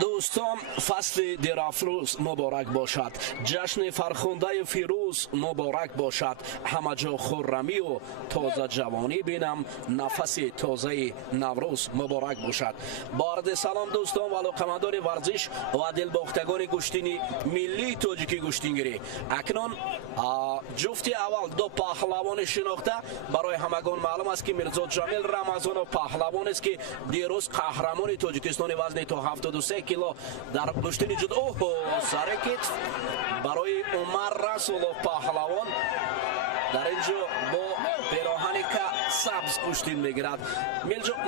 دوستان فصل درافروز مبارک باشد، جشن فرخنده فیروز مبارک باشد، همه جا خرمی و تازه جوانی بینم، نفس تازه نوروز مبارک باشد. با عرض سلام دوستان و علاقمندان ورزش و دلباختگان گشتین ملی تاجیکی گشتینگیری. اکنون جفت اول دو پهلوان شناخته برای همگان معلوم است که میرزا جمیل رمضانوف پهلوان است که دیروز قهرمان تاجیکستان وزن تا 73 کیلو در گشتن جدو سر کتف برای عمر رسولوف پهلوان در اینجا با پیراهنی که سبز گشتین میگیرد.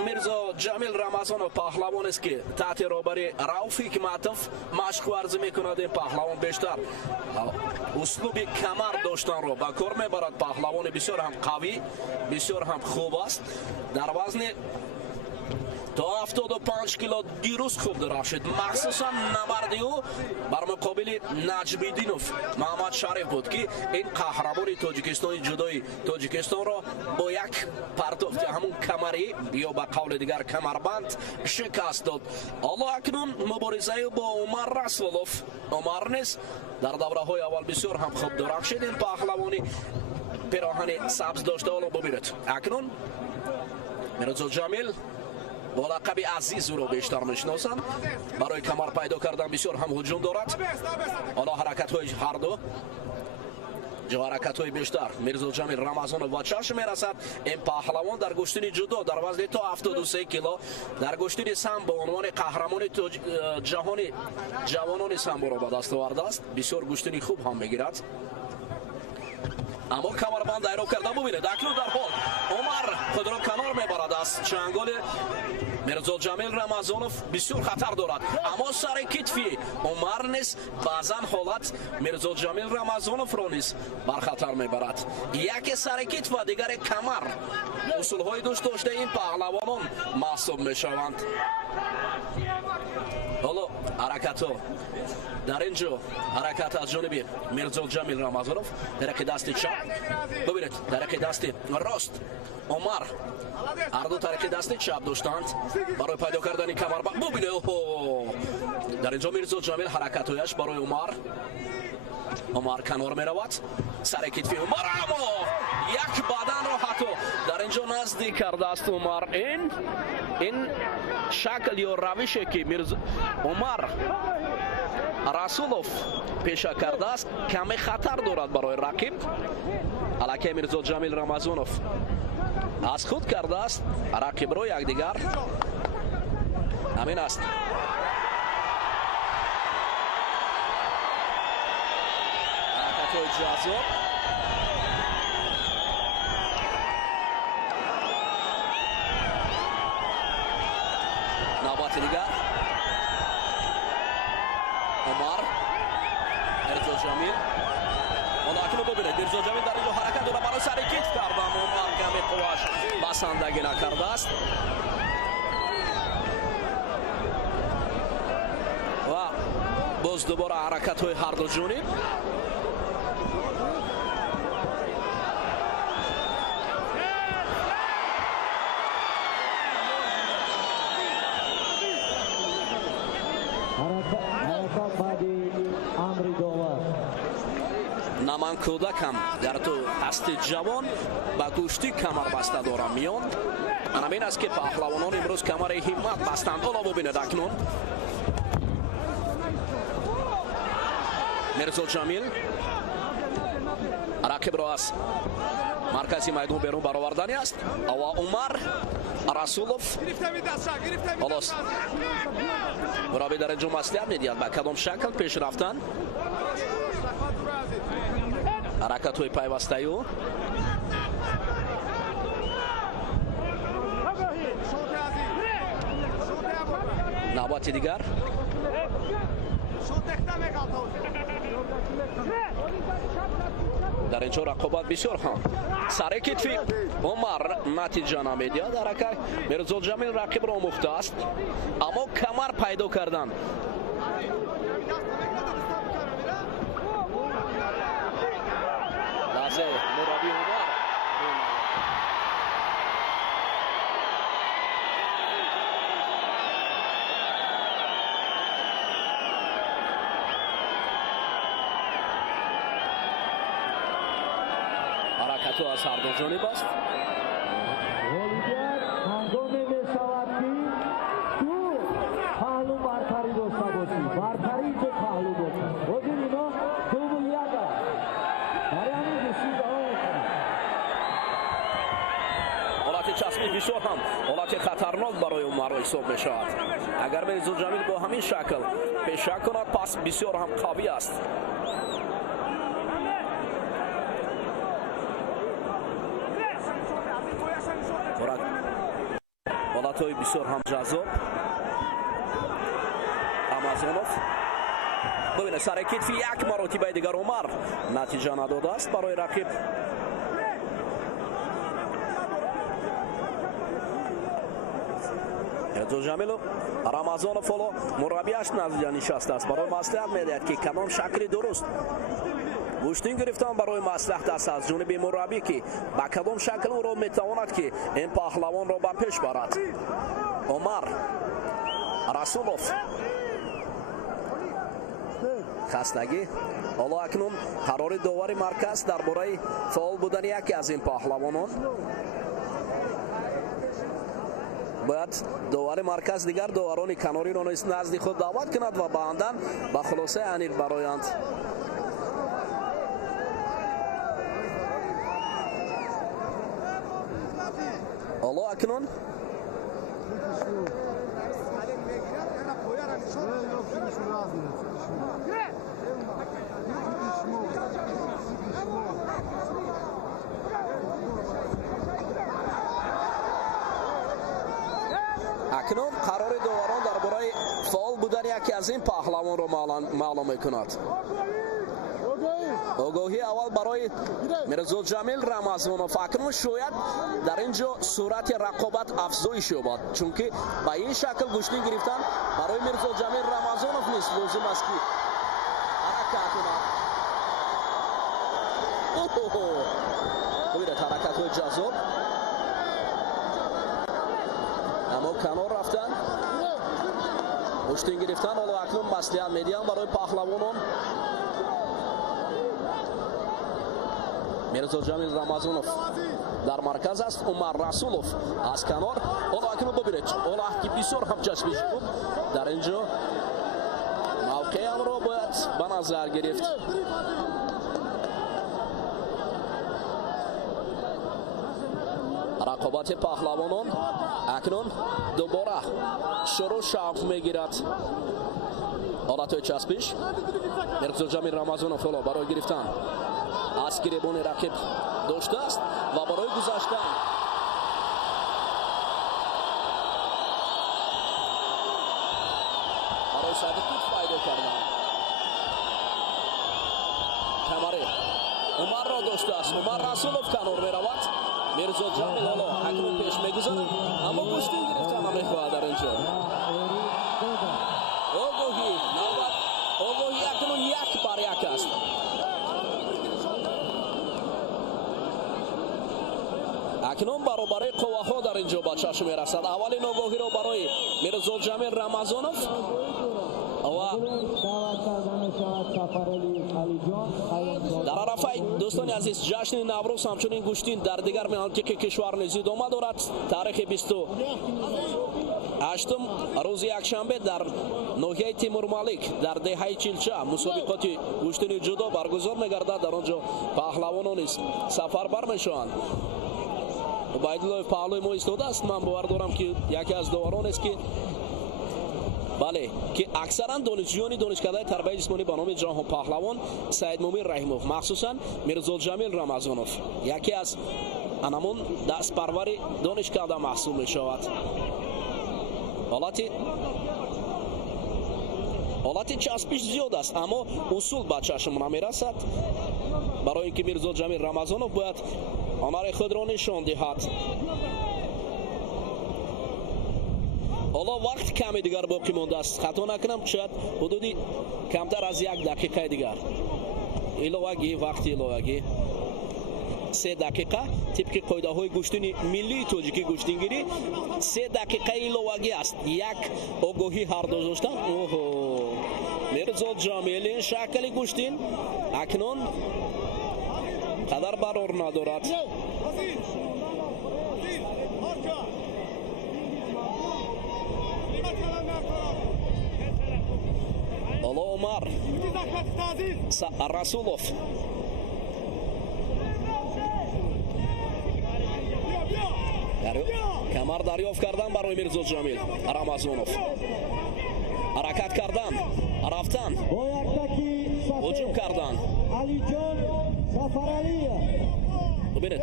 میرزا جمیل رمضانوف پهلوان است که تحت رهبری رؤوف حکمتوف مشق ورزی میکند. این پهلوان بیشتر اسلوب کمر داشتن رو به کار میبرد. پهلوان بسیار هم قوی، بسیار هم خوب است. در وزن تا 75 کیلو دیروز خوب درخشید، مخصوصا نبردی او بر مقابل نجمیدینوف محمد شریف بود که این قهرمان تاجیکستان جدای تاجیکستان را با یک پرتافت همون کمری یا به قول دیگر کمربند شکست داد. حالا اکنون مبارزه با عمر رسولوف، عمر نیست در دوره های اول بسیار هم خوب درخشید. این پهلوانی پیراهن سبز داشته. حالا ببینید اکنون میرزا جمیل با لقب عزیز او را بیشتر میشناسند. برای کمر پیدا کردن بسیار هم هجوم دارد. حالا حرکت های هر دو حرکت های بیشتر میرزا جمیل رمضانوف و چشم میرسد. این پهلوان در گشتن جدو در وزن تا 73 کیلو در گشتن سامبو به عنوان قهرمان جهانی جوانان سامبو را به دست آورده است. بسیار گشتنی خوب هم میگیرد، اما کمربند ایرو کرده. ببینید اکنون در حال عمر خود را کنار میبرد. از چنگال میرزا جمیل رمضانوف بسیار خطر دارد، اما سر کتفی عمر نیست بعضا حالت میرزا جمیل رمضانوف را نیست بر خطر میبرد. یک سر کتف و دیگر کمر اصول های داشته این پهلوانان محسوب میشوند. حالا حرکت ها در اینجا حرکت از جانب میرزا جمیل رمضانوف، طرق دست چپ ببینید، طرق دست راست عمر هر دو طرق دست چپ داشتند برای پیدا کردن کمربند. ببینید در اینجا میرزا جمیل حرکت هایش برای عمر کنار میرود. سر کتفی عمر اما یک بدن را حتی در اینجا نزدیک کرده است عمر. این شکل یا روشی که عمر رسولوف پیشه کرده است کمی خطر دارد برای رقیب. الکی میرزا جمیل رمضانوف از خود کرده است رقیب را یکدیگر. همین است. حرکت های جذاب نوبت دیگر عمر میرزا جمیل. حالا اکنون ببینید میرزا جمیل در اینجا حرکت داره برای سر کتف کردن. عمر کمی قواش بسندگی نکرده است و باز دوباره حرکت های هر دو جانب. من کودکم در تو دست جوان با گوشتی کمر بسته دارم میان. همین است که پهلوانان امروز کمر همت بستند. حالا ببینید اکنون میرزا جمیل رقیب را از مرکزی میدان بیرون برآوردنی است و عمر رسولوف خلاص مربی در اینجا مصلحت میدهد به کدام شکل پیش رفتن. حرکت های پیوسته او نوبت دیگر در اینجا رقابت بسیار هم سر کتفی عمر نتیجه نمیدهد. حرکت میرزا جمیل رقیب را آموخته است اما کمر پیدا کردن مربی عمر تو از هر دو جانب است. چسبی بسیار هم حالت خطرناک برای عمر حساب می شود. اگر میرزا جمیل با همین شکل پیش کند پس بسیار هم قوی است. حالت های بسیار هم جذاب. رمضانوف ببینه سر کتفی یک مرتبه دیگر عمر نتیجه نداده است برای رقیب. میرزا جمیل رمضانوف مربیش نزد نشسته است. برای مصلحت میدهد که کدام شکل درست گوشتین گرفتن برای مصلحت است از جانب مربی که با کدام شکل او را میتواند که این پهلوان را به پیش برد. عمر رسولوف خستگی. حالا اکنون قرار داور مرکز درباره فعال بودن یکی از این پهلوانان. باید داور مرکز دیگر داوران کناری را نزد خود دعوت کند و بعداً به خلاصه انیر برایند. حالا اکنون قرار داوران درباره فعال بودن یکی از این پهلوان را معلوم میکند. آگاهی اول برای میرزا جمیل رمضانوف. اکنون شاید در اینجا صورت رقابت افزایش یابد، چون که با این شکل گوشتین گرفتن برای میرزا جمیل رمضانوف نیست. لازم است که حرکت کند. ببینید حرکت های جذاب، اما کنار رفتن گوشتین گرفتن. حالا اکنون مصلحت میدیم برای پهلوانان. میرزا جمیل رمضانوف در مرکز است. عمر رسولوف از کنار. حالا اکنون ببینید حالا که بسیار هم چسبیش بود در اینجا موقع هم را باید به نظر گرفت. رقابت پهلوانان اکنون دوباره شروع شوق میگیرد. حالت چسبیش میرزا جمیل رمضانوف برای گرفتن از گریبان رقیب داشته است و برای گذشتن برای صدیقی فایده کردن. کمره عمر را داشته است. عمر رسولوف کنار می رود. میرزا جمیل حالا اکنون پیش میگذارد، اما گوشتین گرفتن نمیخواهد در اینجا. آگاهی اکنون یک بر یک است. اکنون برابر قواها در اینجا به چشم میرسد. اولین آگاهی را برای میرزا جمیل رمضانوف و در عرفه دوستان عزیز جشن نوروز همچنین گوشتین در دیگر مناطق کشور نیز ادامه دارد. تاریخ 28 روز یکشنبه در ناحیه تیمورملک در دهه چیلچه مسابقات گوشتین جودو برگزار می‌گردد. در آنجا پهلوانان سفربر میشوند. عبیدالله پهلوی ما ایستاده است. من باور دارم که یکی از داوران است که بله که اکثرا دانشجویان دانشکده تربیت جسمانی به نام جهان پهلوان سید مومن رحیموف مخصوصا میرزا جمیل رمضانوف یکی از انمون دست پرور دانشکده محسوب می شود. حالت چسبیش زیاد است اما اصول به چشم نمی رسد. برای اینکه میرزا جمیل رمضانوف باید هنر خود را نشان دهد. حالا وقت کمی دیگر باقی مانده است. خطا نکنم شاید حدودی کمتر از یک دقیقه دیگر الهوگی وقت الهوگی 3 دقیقه طبق قاعده های گوشتین ملی تاجیکی گوشتینگیری 3 دقیقه الهوگی است. یک آگاهی هر دو داشتن. میرزا جمیل این شکل گوشتین اکنون قدر برار ندارد. حالا عمر رسولوف کمر دریافت کردن برای میرزا جمیل رمضانوف، حرکت کردن، رفتن، هجوم کردن. علی جان سفرعلی ببینید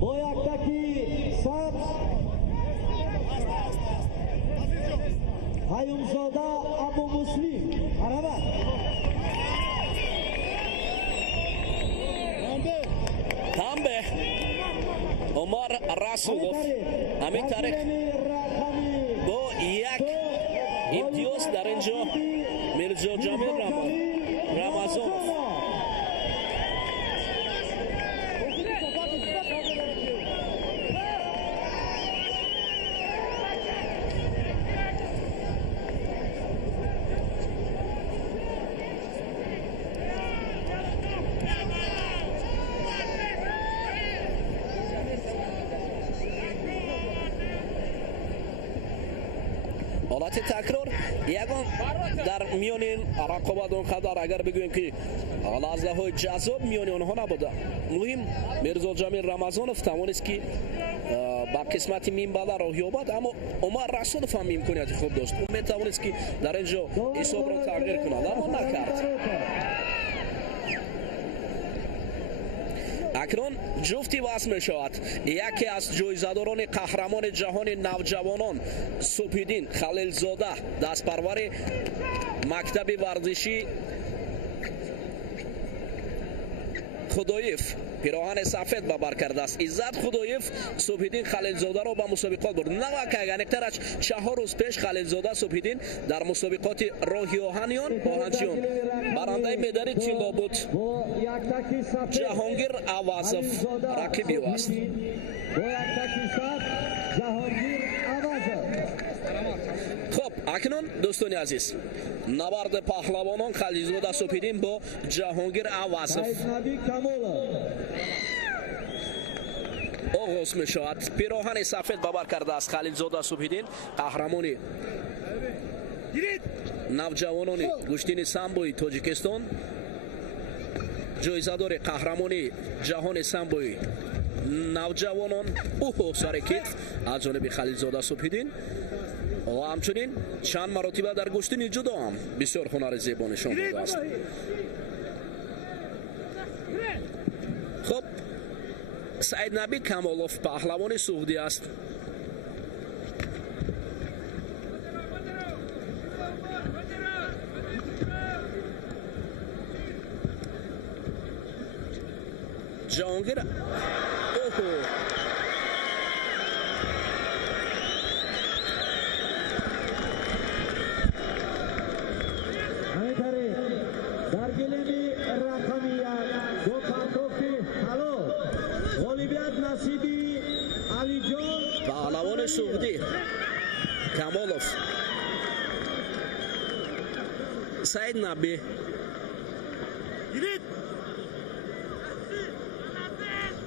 با یک تکی سبز حیومزاده ابو مسلم حرمت تنبه عمر رسولوف همین طریق با یک امتیاز در اینجا میرزا جمیل رمضانوف. حالت تکرار یگان در میان این رقابت اونقدر اگر بگوییم که لحظه های جذاب میان آنها نبوده. مهم میرزا جمیل رمضانوف توانست که با قسمت میم بالا راه یابد، اما عمر رسولوف هم امکانیت خوب داشت. اون میتوانست که در اینجا حساب را تغییر کند اما نکرد. اکنون جفتی وصل می شود. یکی از جایزه‌داران قهرمان جهان نوجوانان صبح‌الدین خلیلزاده دستپرور مکتب ورزشی خدایف پیراهن سفید به بر کرده است. عزت خدایف صبح‌الدین خلیلزاده را به مسابقات برد. نوکه گنکترش 4 روز پیش خلیلزاده صبح‌الدین در مسابقات راهی آهنیان آهنچیان برنده مدال طلا بود. جهانگیر عوضف رقیبی او است. خب اکنون دوستان عزیز نبرد پهلوانان خلیلزاده صبح‌الدین با جهانگیر عوضف آغاز می شود. پیراهن سفید ببر کرده است خلیلزاده صبح‌الدین قهرمان نوجوانان گشتین سامبوی تاجیکستان، جایزه‌دار قهرمان جهان سامبوی نوجوانان اوه سرکت از جانب خلیلزاده صبح‌الدین و همچنین چند مرتبه در گشتین جدا هم بسیار هنر زیبا نشان داده است. خب سعید نبی کمالوف پهلوان سعودی است. جهانگیر در گلمی رقمی دو پرتوفی حلو غالبیت نصیبی علی جان پهلوان سعودی کمالوف سعید نبی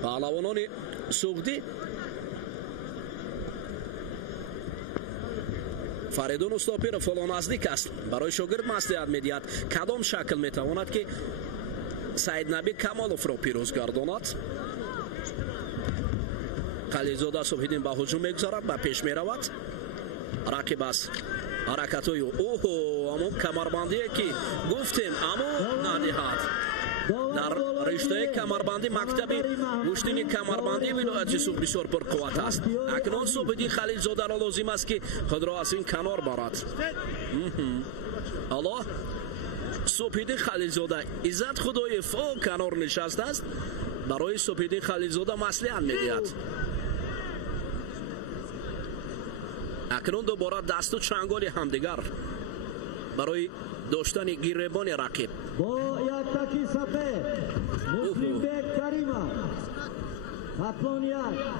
پهلوانان سعودی فریدون استاپیر فلان نزدیک است برای شاگرد مصلحت میدهد کدام شکل میتواند که سعید نبی کمالوف را پیروز گرداند. خلیلزاده صبح‌الدین به هجوم میگذارد، به پیش میرود. رقیب است حرکت‌های اوه همون کمربندی که گفتیم اما ندهد. در رشته کمربندی مکتب گشتین کمربندی ولایت سوخ بسیار پرقوت است. اکنون صبح‌الدین خلیلزاده را لازم است که خود را از این کنار برد. حالا صبح‌الدین خلیلزاده عزت خدای فو کنار نشسته است. برای صبح‌الدین خلیلزاده مصلحت می‌دهد. اکنون دوباره دست و چنگال همدیگر برای داشتن گیربان رقیب. با یک تکی سفید مسلم بیگ کریما خطلون یک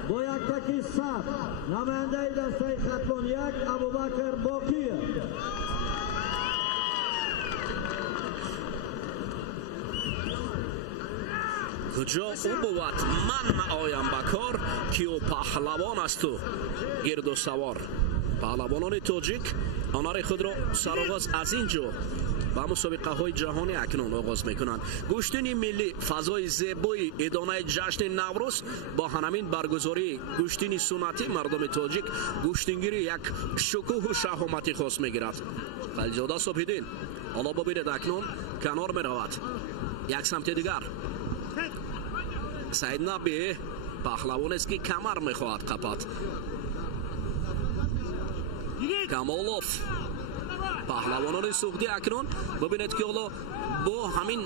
با یک تکی سب نماینده دسته خطلون یک ابوبکر باقی. کجا او بود من آیم بکار که او پهلوان است و گرد و سوار. پهلوانان تاجیک هنر خود را سرآغاز از اینجا با مسابقه های جهانی اکنون آغاز میکنند. گشتین ملی فضای زیبای ادامه جشن نوروز با همین برگزاری گشتین سنتی مردم تاجیک گشتینگیری یک شکوه و شهامتی خاص میگیرد. خلیلزاده صبحیدین حالا ببینید اکنون کنار میرود. یک سمت دیگر سعید نبی پهلوان است که کمر میخواهد قپد. کمالوف پهلوانان سوختی اکنون ببینید که حالا با همین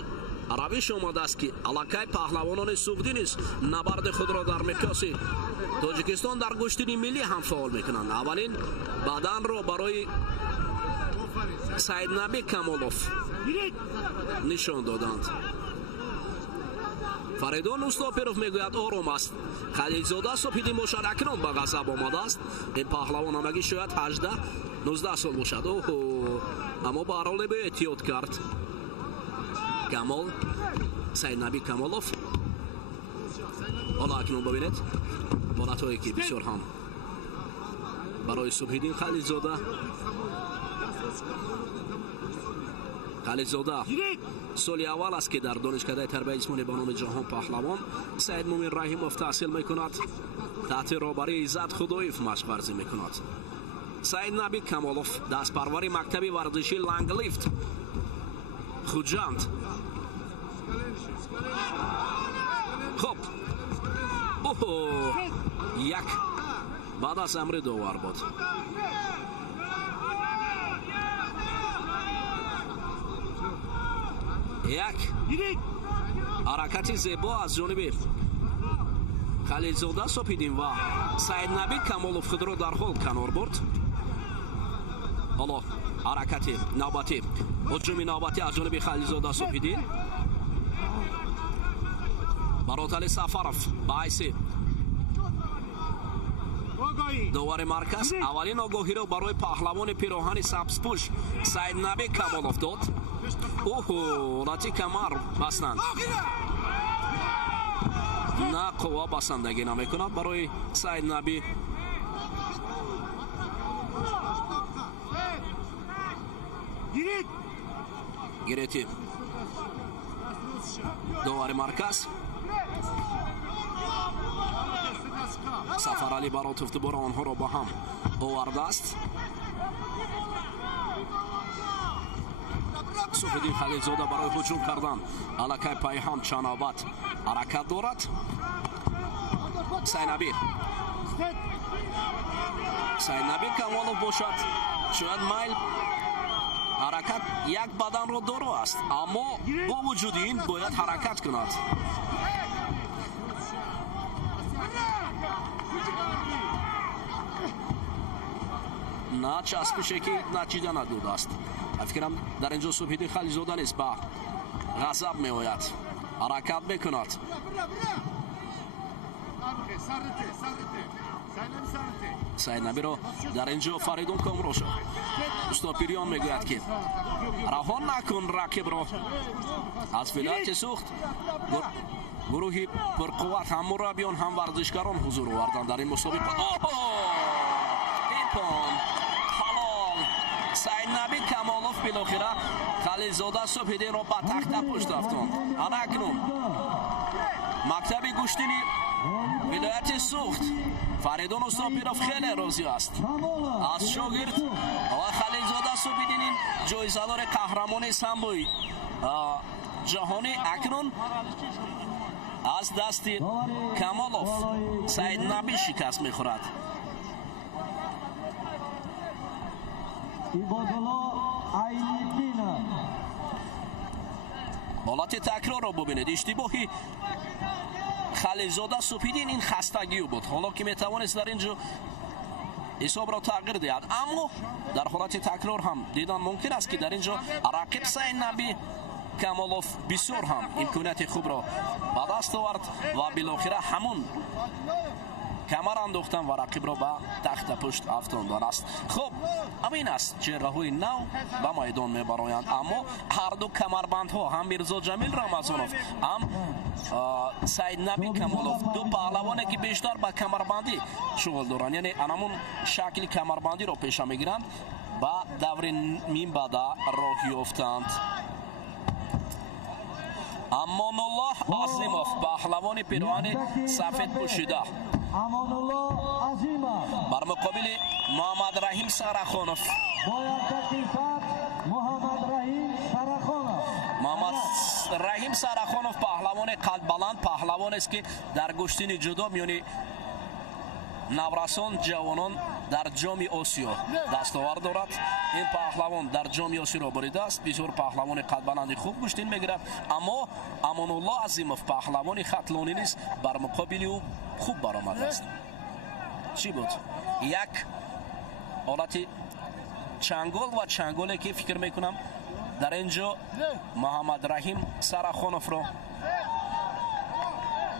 روش آمده است که علاقه پهلوانان سوختی نیست نبرد خود را در مقیاس تاجیکستان در گشتین ملی هم فعال میکنند. اولین بدن را برای سعید نبی کمالوف نشان دادند. فریدون مستاپیروف میگوید آرام است. خلیلزاده صبحیدین باشد اکنون به غضب آمده است. این پهلوان همگی شاید 18-19 سال باشد. اما به هر حال به احتیاط کرد. کمال سعید نبی کمالوف حالا اکنون ببینید بانتهایی که بسیار هم برای صبحیدین خلیلزاده سالی اول است که در دانشکده تربیت جسمانی به نام جهان پهلوان سعید مومن رحیموف تحصیل میکند. تحت رهبری عزت خدایف مشق ورزی میکند. سعید نبی کمالوف دست پروری مکتب ورزشی لنگلیفت خوجند. خب یک بعد از امر داور بود. یک حرکت زیبا از جانب خلیلزاده صبحیدین و سعید نبی کمالوف خود را در حال کنار برد. حالا حرکت نوبتی هجوم نوبتی از جانب خلیلزاده صبحیدین. برادر سفرов باعث داور مرکز اولین آگاهی را برای پهلوان پیراهن سبزپوش سعید نبی کمالوف داد. راتی کمر بستند. نه قوا بستندگی نمیکند برای سعید نبی. گیریتی داور مرکز سفر علی براتوف دوباره آنها را با هم آورده است. صبحیدین خلیلزاده برای هجوم کردن علاقه پای هم چند نوبت حرکت دارد. سعید نبی کمالوف باشد شاید میل حرکت یک بدن را دارو است اما با وجود این باید حرکت کند. نه چسبشه که نتیجه نداده است. فکرم در اینجا صبحیدین خلیلزاده نیست با غضب می آید حرکت میکند. سعید نبی را در اینجا فریدون کامروش مستاپیریان میگوید که رها نکن رقیب را. از فعالیت سوخت گروهی پرقوت هم مربیان هم ورزشکاران حضور آوردند در این مسابقه. سعید نبی کمالوف بالاخره خلیلزاده صبحیدین را به تخته پشت افکند. اکنون مکتب گشتینی ولایت سوخت فریدون مستاپیروف خیلی راضی است از شاگرد و خلیلزاده صبحیدین این جایزه‌دار قهرمان سامبوی جهانی اکنون از دست کمالوف سعید نبی شکست میخورد. حالت تکرار را ببینید. اشتباهی خلیلزاده صبحیدین این خستگی بود حالا که میتوانست در اینجا حساب را تغییر دهد اما در حالت تکرار هم دیدن ممکن است که در اینجا رقیب سعید نبی کمالوف بسیار هم امکانیت خوب را به دست آورد و بالاخره همون камар андохтан ва рақибро ба тахта пушт афтондан аст. хуб, амин аст чеҳраҳои нав ба майдон мебароянд, аммо ҳарду камарбандҳо ҳам Мирзо Ҷамил Рамазонов, ҳам Саиднаби Камолов, ду паҳлавоне ки бештар ба камарбандӣ шуғул доранд, яъне анамун шакли камарбандиро пеша мегиранд, ба даври минбада роҳ ёфтанд. Амонуллоҳ Азимов, паҳлавони пироҳани сафед пӯшида, Амонуллоҳ Азимов бар муқобили Муҳаммад Раҳим Сарахонов. бо ярдаки саб Муҳаммад Раҳим Сарахонов. Муҳаммад Раҳим Сарахонов паҳлавони қадбаланд, паҳлавонест ки дар гӯштини ҷудо миёни наврасон ҷавонон дар ҷоми Осиё дастовар дорад. ин паҳлавон дар ҷоми Осиёро буридааст, бисёр паҳлавони қадбаланди хуб гӯштин мегирад, аммо Амонуллоҳ Азимов паҳлавони хатлонӣ низ бар муқобили ӯ хуб баромадааст. чӣ буд? Як ҳолати чангол ва чанголе ки фикр мекунам дар ин ҷо Муҳаммад Раҳим Сарахоновро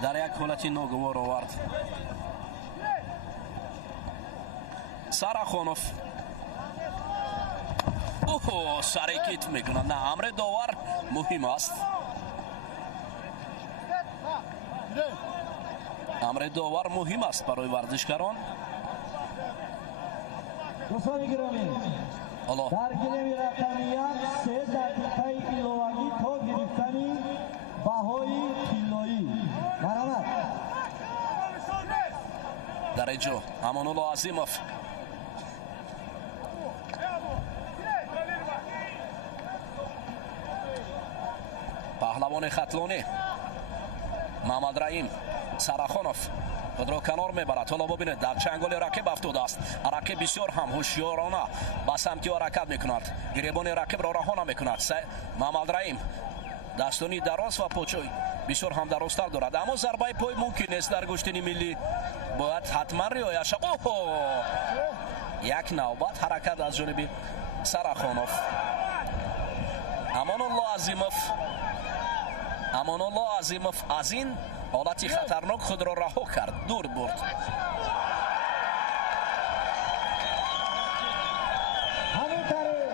дар як ҳолати ногувор овард. Сарахонов сарекит мекунад. На, амри довар муҳим аст. амри довар муҳим аст барои варзишгарон. дӯстони гиромӣ, дар гилеми рақами 1 3 дақиқаи иловагӣ то гирифтани баҳои тиллоӣ. марҳамат. дар ин ҷо Амонуллоҳ Азимов паҳлавони хатлонӣ Муҳаммад Раҳим Сарахонов худро канор мебарад. ҳоло бубинед, дар чанголи рақиб афтодааст. рақиб бисёр ҳам ҳушёрона ба самти ӯ ҳаракат мекунад, гиребони рақибро раҳо намекунад. Муҳаммад Раҳим дастони дароз ва почои бисёр ҳам дарозтар дорад, аммо зарбаи пой мумкин нест дар гӯштини миллӣ, бояд ҳатман риоя шавад. як навбат ҳаракат аз ҷониби Сарахонов. Амонуллоҳ Азимов аз ин ҳолати хатарнок худро раҳо кард, дур бурд. ҳамин тариқ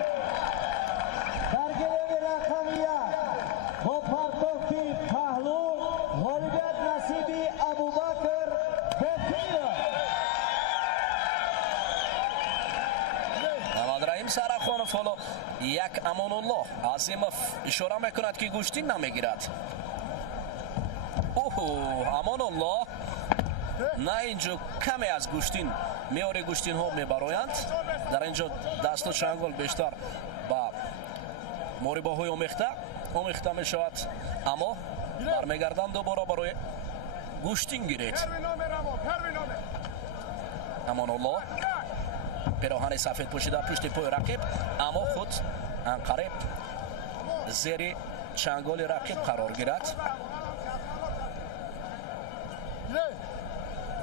дар гилеми рақами 1 бо партофи паҳлӯ ғолибият насиби Абубакр Бокиев. Муҳаммад Раҳим Сарахонов ҳоло як Амонуллоҳ Азимов ишора мекунад ки гӯштин намегирад. Амонуллоҳ на ин ҷо каме аз гӯштин меори гӯштинҳо мебароянд. дар ин ҷо дасту чангол бештар ба морибоҳои омехта мешавад, аммо бармегардам дубора барои гӯштин гиред. Амонуллоҳ пироҳани сафед пӯшида пушти пӯи рақиб, аммо худ анқариб зери чанголи рақиб қарор гирад.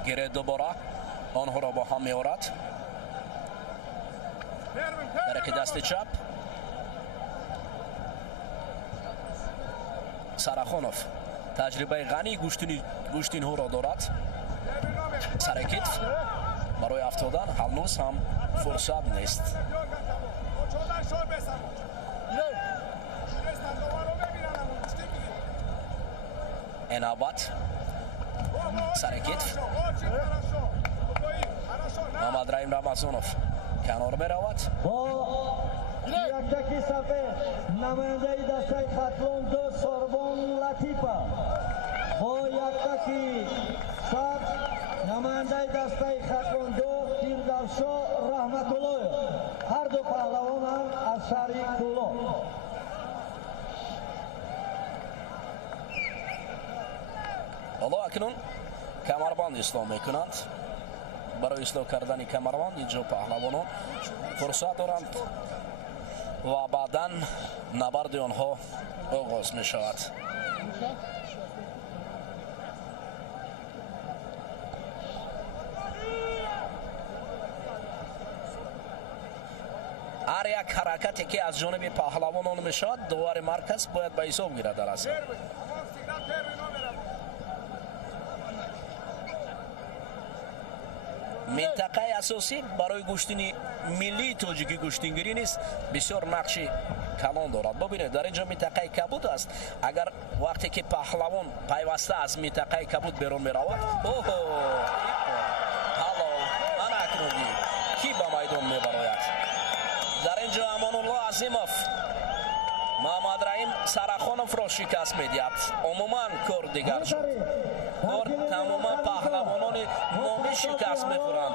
гиред дубора онҳоро бо ҳам меорад. дареқи дасти чап Сарахонов таҷрибаи ғании гӯштинҳоро дорад. сари китф барои афтодан ҳанӯз ҳам фурсат нест. инавбат сари китф Муҳаммад Раҳим Рамазонов канор меравад. бо яктаки сафед намояндаи дастаи хатлон ду Сорбон Латипа, бо яктаки саб намояндаи дастаи хатлон ду Фирдавшо Раҳматуллоев. ҳар ду паҳлавонанд аз шаҳри Туло. ҳоло акнун камарбанд ислом мекунанд. барои ислоҳ кардани камарбанд ин ҷо паҳлавонон фурсат доранд ва баъдан набарди онҳо оғоз мешавад. ҳар як ҳаракате ки аз ҷониби паҳлавонон мешавад, довари марказ бояд ба ҳисоб гирад дар асл. минтақаи асосӣ барои гӯштини миллии тоҷикӣ гӯштингирӣ низ бисёр нақши калон дорад. бубинед, дар ин ҷо минтақаи кабуд аст. агар вақте ки паҳлавон пайваста аз минтақаи кабуд берун меравад, ана акнун ки ба майдон мебарояд. дар ин ҷо Амонулло Азимов Муҳаммад Раим Сарахоновро шикаст медиҳад. умуман кор дигар шуд. кор тамоман паҳлавонони номӣ шикаст мехӯранд.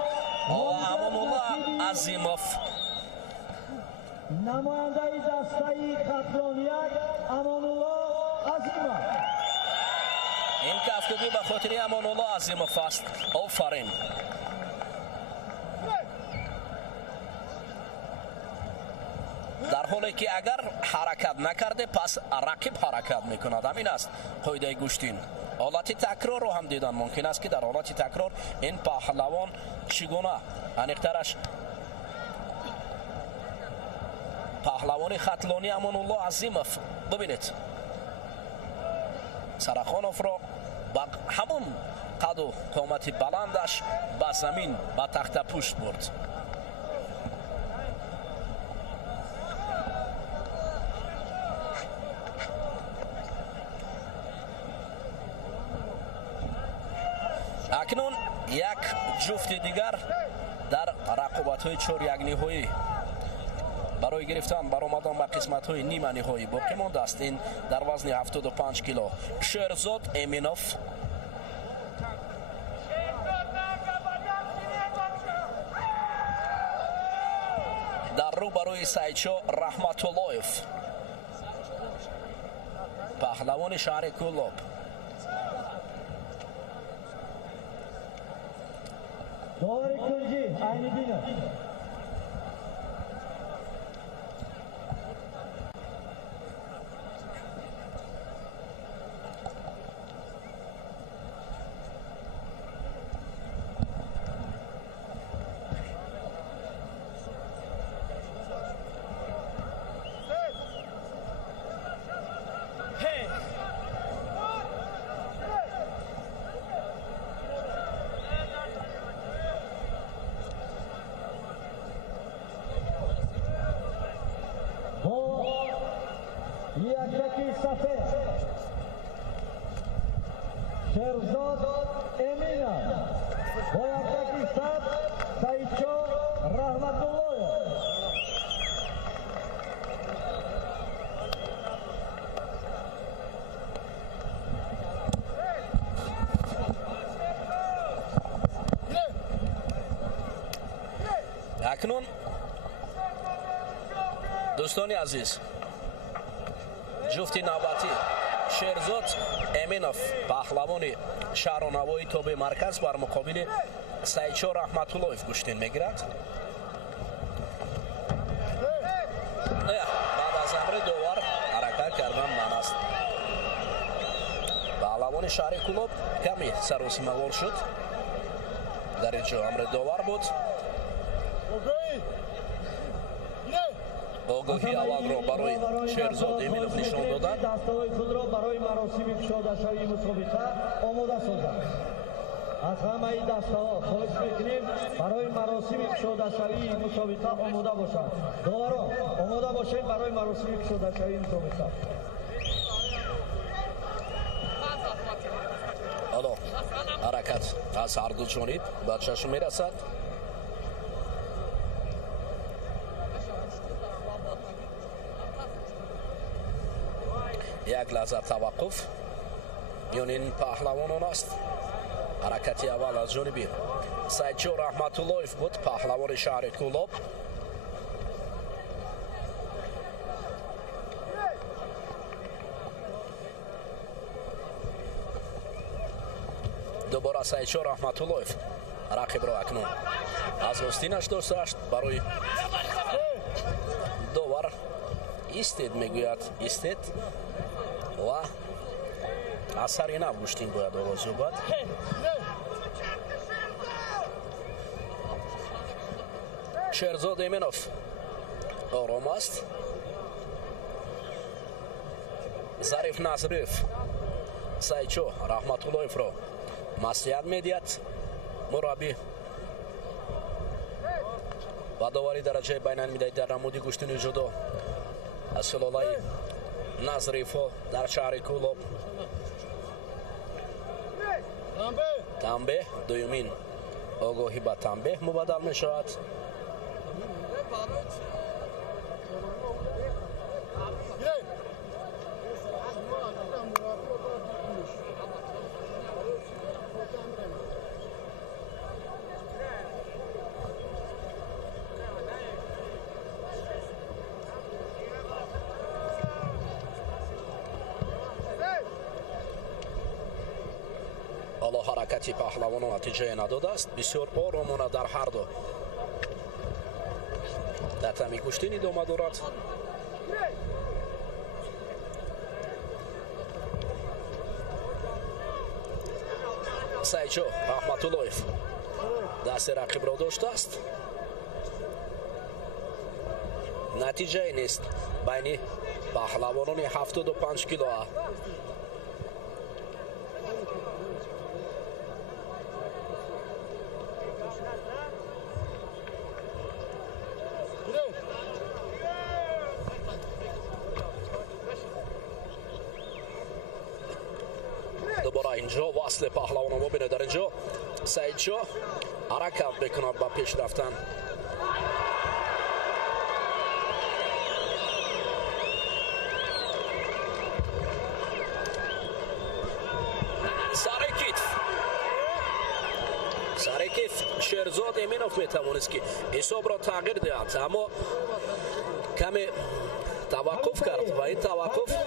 Амонулло Азимов намояндаи дастаи Хатлонияк Амонулло Азимов. ин кафкӯбӣ ба хотири Амонулло Азимов аст. офарин. дар ҳоле ки агар ҳаракат накарде пас рақиб ҳаракат мекунад. ҳамин аст қоидаи гӯштин. ҳолати такрорро ҳам дидан мумкин аст ки дар ҳолати такрор ин паҳлавон чӣ гуна аниқтараш паҳлавони хатлони Амонулло Азимов бубинед Сарахоновро ба ҳамун қаду қомати баландаш ба замин ба тахтапушт бурд. акнун як ҷуфти дигар дар рақобатҳои чорякниҳоӣ барои гирифтан баромадан ба қисматҳои нима ниҳоӣ боқӣ мондааст. ин дар вазни 75 кило. Шерзод Эминов дар рӯ барои Сайчо Раҳматуллоев паҳлавони шаҳри Кӯлоб. Doğru Kırcı, aynı bina. Yaktaki Safe Sherzod Emina Boyaktaki Saf Sayço Rahmatulloyev. акнун дӯстони азиз ҷуфти навбатӣ Шерзод Эминов паҳлавони шаҳронавои Тоби Марказ бар муқобили Сайчо Раҳматуллоев гӯштин мегирад. баъд аз амри довар ҳаракат кардан ман аст. паҳлавони шаҳри Кӯлоб каме саросимавор шуд. дар ин ҷо амри довар буд. огоҳи аввалро барои Шерзод Эминов нишон доданд. Дастаҳои худро барои маросими кушодашавии мусобиқа омода созанд. аз ҳамаи дастаҳо хоҳиш мекунем барои маросими кушодашавии мусобиқа омода бошанд. доварон омода бошед барои маросими кушодашавии мусобиқа. ҳоло ҳаракат аз ҳарду ҷониб ба чашм мерасад. як лаҳза таваққуф миёни ин паҳлавонон аст. ҳаракати аввал аз ҷониби Сайчо Раҳматуллоев буд, паҳлавони шаҳри Кӯлоб. дубора Сайчо Раҳматуллоев рақибро акнун аз остинаш доштааст. барои довар истед мегӯяд, истед ва аз сари нав гӯштин бояд оғоз ёбад. Шерзод Эминов ором аст. Зариф Назриев Сайчо Раҳматуллоевро маслиҳат медиҳад. мураббӣ و داوری درجه بین‌المللی میدهید در نمودی گشتن جودو از سلالای نظریفو در شهر کولوب. تنبه دویمین آگاهی به تنبه مبادل می شود. حالا حرکتی پهلوانان نتیجه نداده است. بسیار آرامانه در هر دو در تمی کشتن ادامه دارد. سعیدجو رحمت‌اللهیف دست رقیب را داشته است. نتیجه نیست بین پهلوانان 75 کیلو. دوباره اینجا وصل پهلوان رو ببینه. در اینجا سعیدجو حرکت بکند با پیش رفتن. سر کیف شیرزاد امینوف میتوانست که حساب را تغییر دهد، اما کمی توقف کرد و این توقف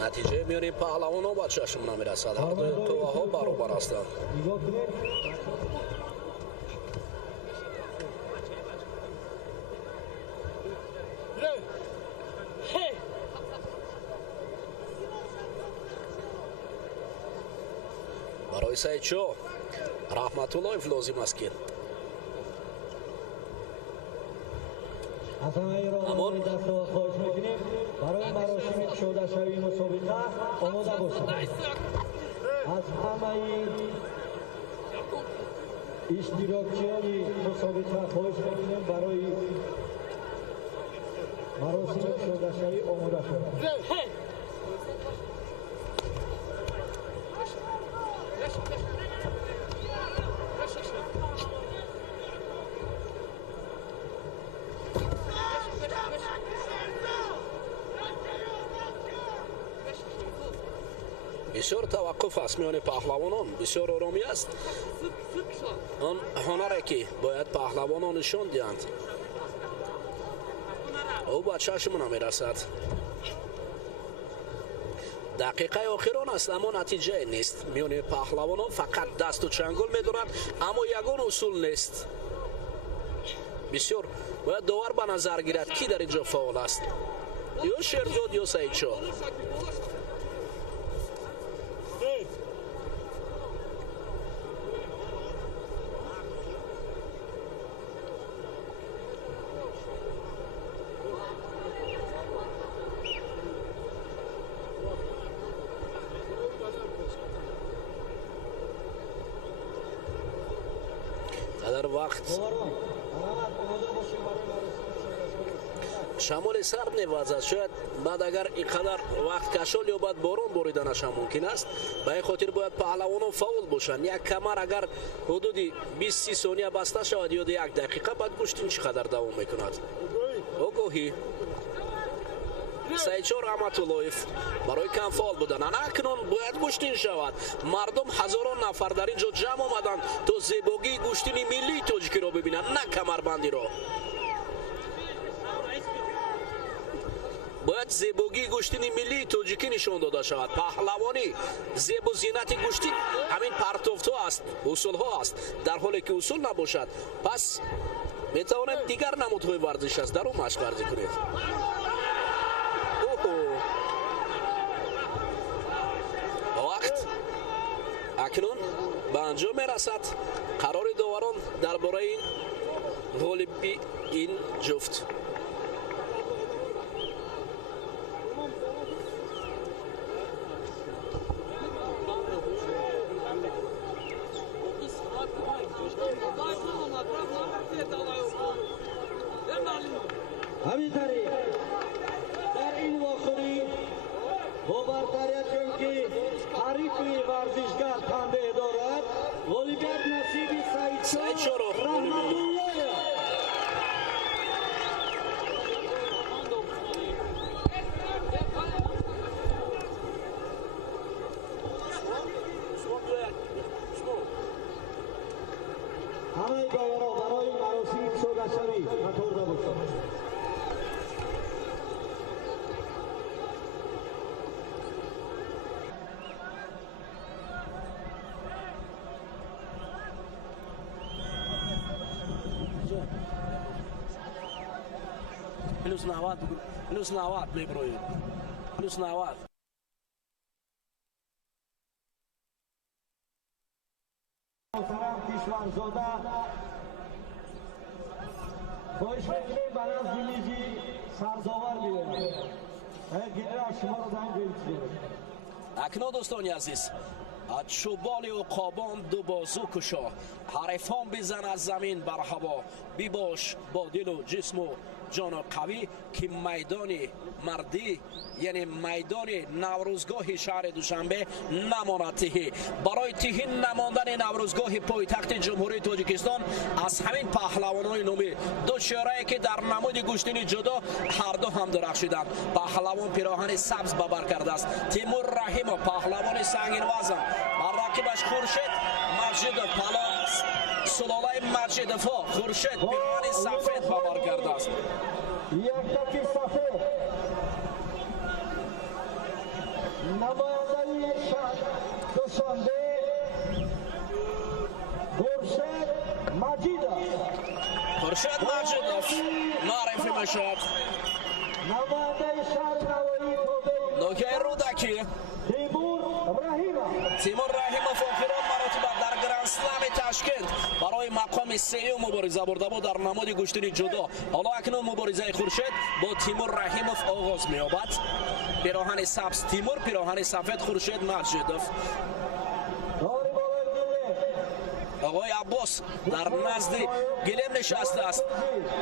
نتیجه میانه پهلوان ها با چشم نمیرسد. هر دو قواها برابر هستند. برای سعیدجو رحمت‌اللهیف لازم است که همون دست رو خواهش میکنیم برای مراسم شده شوی مسابقه آماده باشید. از همه اشتراکچیان مسابقه خواهش میکنیم برای مراسم شده شوی آماده شد. بسیار توقف است میان پهلوانان، بسیار آرامی است. آن هنری که باید پهلوانان نشان دهند او با چشم نمیرسد. دقیقه آخران است اما نتیجه نیست. میان پهلوانان فقط دست و چنگال میدارند اما یگان اصول نیست. بسیار باید داور به نظر گیرد کی در اینجا فعال است، یا شیرزاد یا سعیدجو. در وقت شمال سرد می‌وزد، شاید بعد اگر اینقدر وقت کشال یا بعد باران باریدنش هم ممکن است. به این خاطر باید پهلوانان فعال باشند. یک کمر اگر حدودی 20-30 ثانیه بسته شود یا 1 دقیقه بعد گوشتین چقدر دوام میکند. آگاهی سعیدجو رحمت‌اللهیف برای کم فعال بودن. اکنون باید گوشتین شود. مردم هزاران نفر در اینجا جمع آمدند تا زیبایی گوشتین ملی تاجیکی را ببینند، نه کمربندی را. باید زیبایی گوشتین ملی تاجیکی نشان داده شود. پهلوانی زیب و زینت گوشتین همین پرتوفت است، اصول ها است. در حالی که اصول نباشد پس میتوانید دیگر نمودهای ورزش است در اون مشق ورزی کنید. وقت اکنون به انجام میرسد. قرار داوران درباره غالبی این جفت. همین طریق در این واخوری با برتریت چونکه حریفی ورزشگر تنبیه دارد غالبیت نصیب سعید شاه رحمت الله. همه داورا برای مراسم شورشوی نتورده باشد. Plus nawat lebroy. Plus nawat. محترم کشورزاده خواهش میکنیم برای از دیمیجی سرزاور بیاریم. گیره شما رو زنگ بیاریم. اکنون دوستانی عزیز چوبال عقابان دو بازو کشا حریفان بزن از زمین بر هوا بیباش با دل و جسم و جان قوی که میدان مردی یعنی میدان نوروزگاه شهر دوشنبه نماند تهی. برای تهی نماندن نوروزگاه پایتخت جمهوری تاجیکستان از همین پهلوانان نامی دو شیرایی که در نماد گشتین جدا هر دو هم درخشیدند. پهلوان پیراهن سبز به بر کرده است. تیمور رحیم پهلوان سنگین وزن و رقیبش خورشید مجید پلاس سلاله مجید فا خورشید پیراهن سفید به بر کرده است. یک تکی سفید نماینده شهر دوشنبه خورشید مجید خورشید مجید معرفی میشد. نماینده شهر نوایی نوکه رودکی تیمور رحیم فاخران مراتب در گرند اسلام تشکیل برای مقام سوم مبارزه برده بود در نماد گشتین جدا. حالا اکنون مبارزه خورشید با تیمور رحیموف آغاز می‌یابد. پیراهن سبز تیمور، پیراهن سفید خورشید مجیدوف. آقای عباس در نزد گلیم نشسته است.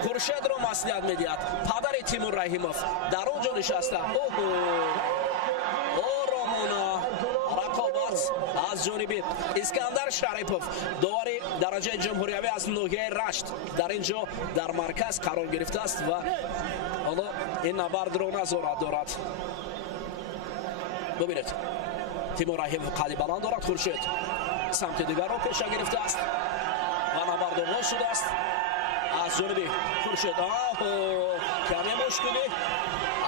خورشید را مصلحت می‌دهد. پدر تیمور رحیموف در اونجا نشسته. از جانب اسکندر شریپوف داور درجه جمهوریوی از نوحه رشت در اینجا در مرکز قرار گرفته است و حالا این نبرد را نظارت دارد. ببینید تیمور رحیم قد بلند دارد. خورشید سمت دیگر را پیش گرفته است و نبرد آغاز شده است از جانب خورشید. کمی مشکلی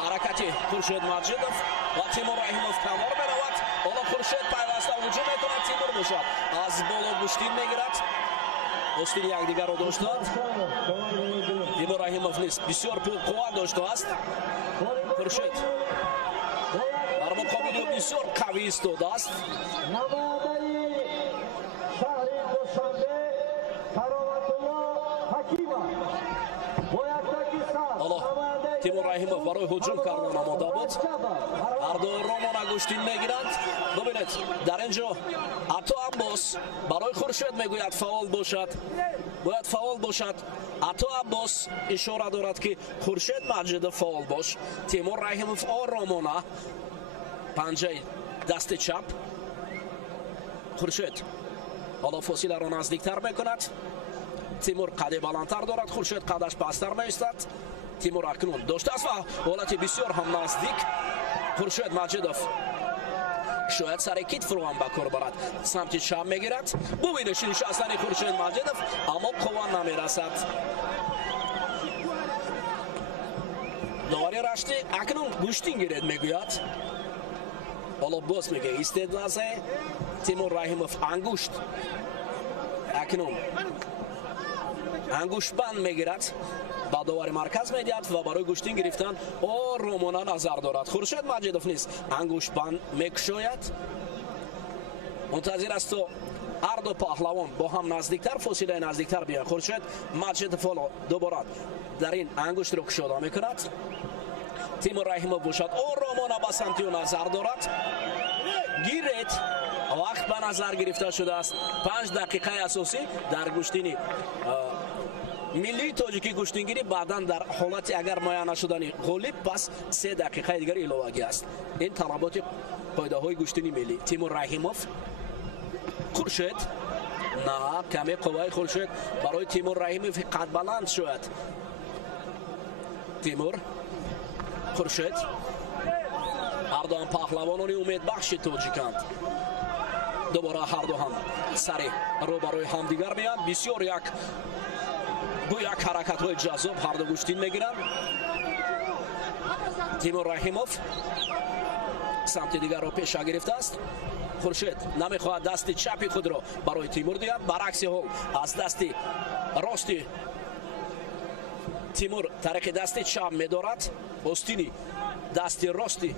حرکتی خورشید مجیدوف و تیمور رحیموف کنار میرود. حالا خورشید پیوسته هجوم میکند. تیمور باشد از بالا گشتین میگیرد. استیل یکدیگر را داشتند. تیمور رحیموف نیست بسیار قوت داشته است. خورشید در مقابل بسیار قوی ایستاده است. تیمور رحیموف برای هجوم کردن آماده بود. هر دو رامان گشتین میگیرند. ببینید در اینجا عطا عباس برای خورشید میگوید فعال باشد، باید فعال باشد. عطا عباس اشاره دارد که خورشید مجید فعال باش. تیمور رحیموف آرامانه پنجه دست چپ. خورشید حالا فاصله را نزدیکتر میکند. تیمور قد بلندتر دارد. خورشید قدش پستر میایستد. تیمور اکنون داشته است و حالت بسیار هم نزدیک. خورشید مجیدوف شاید سر کتف رو هم به کار برد. سمت چپ میگیرد. ببینید نشستن خورشید مجیدوف اما قوت نمیرسد. داوری رشتی اکنون گوشتین گیرد میگوید. حالا باز میگه استدلال تیمور رحیموف انگشت. اکنون ангушбанд мегирад, ба довари марказ медиҳад ва барои гӯштин гирифтан оромона назар дорад. Хуршед Маҷидов низ ангушбанд мекушояд. Мунтазир аст то ҳар ду паҳлавон бо ҳам наздиктар, фосилаи наздиктар биёянд. Хуршед Маҷидов ҳоло дубора дар ин ангуштро кушода мекунад. Тимур Раҳимов бошад, оромона ба самти ӯ назар дорад. гиред вақт ба назар гирифта шудааст. 5 дақиқаи асосӣ дар гӯштини миллии тоҷикӣ гӯштингирӣ баъдан дар ҳолати агар муайян нашудани ғолиб пас 3 дақиқаи дигар иловагӣ аст. ин талаботи қоидаҳои гӯштини миллӣ. Тимур Раҳимов, Хуршед, на каме қувваи Хуршед барои Тимур Раҳимов қадбаланд шояд. Тимур, Хуршед, ҳарду ҳам паҳлавонони умедбахши тоҷиканд. дубора ҳарду ҳам сари рӯбарои ҳамдигар меянд. бисёр як ҳаракатҳои ҷаззоб ҳарду гӯштин мегиранд. Тимур Раҳимов самти дигарро пеша гирифтааст. Хуршед намехоҳад дасти чапи худро барои Тимур диҳад. баръакси ҳол аз дасти рости Тимур тариқи дасти чап медорад. остини дасти рости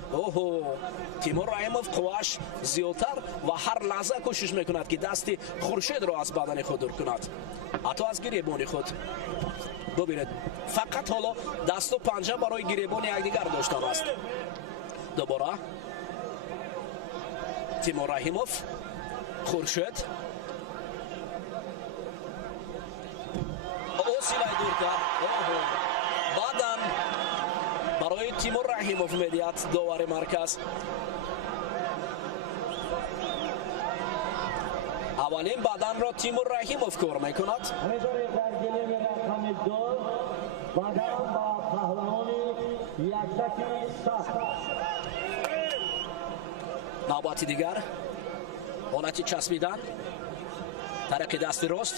Тимур Раҳимов қуввааш зиёдтар ва ҳар лаҳза кӯшиш мекунад ки дасти Хуршедро аз бадани худ дур кунад, ҳатто аз гиребони худ. бубинед фақат ҳоло дасту панҷа барои гиребони якдигар доштааст. дубора Тимур Раҳимов, Хуршед осилаи дуртар баъдан барои Тимур Раҳимов медиҳад довари марказ. аввалин баъданро Тимур Раҳимов кор мекунад. навбати дигар ҳолати часпидан тариқи дасти рост.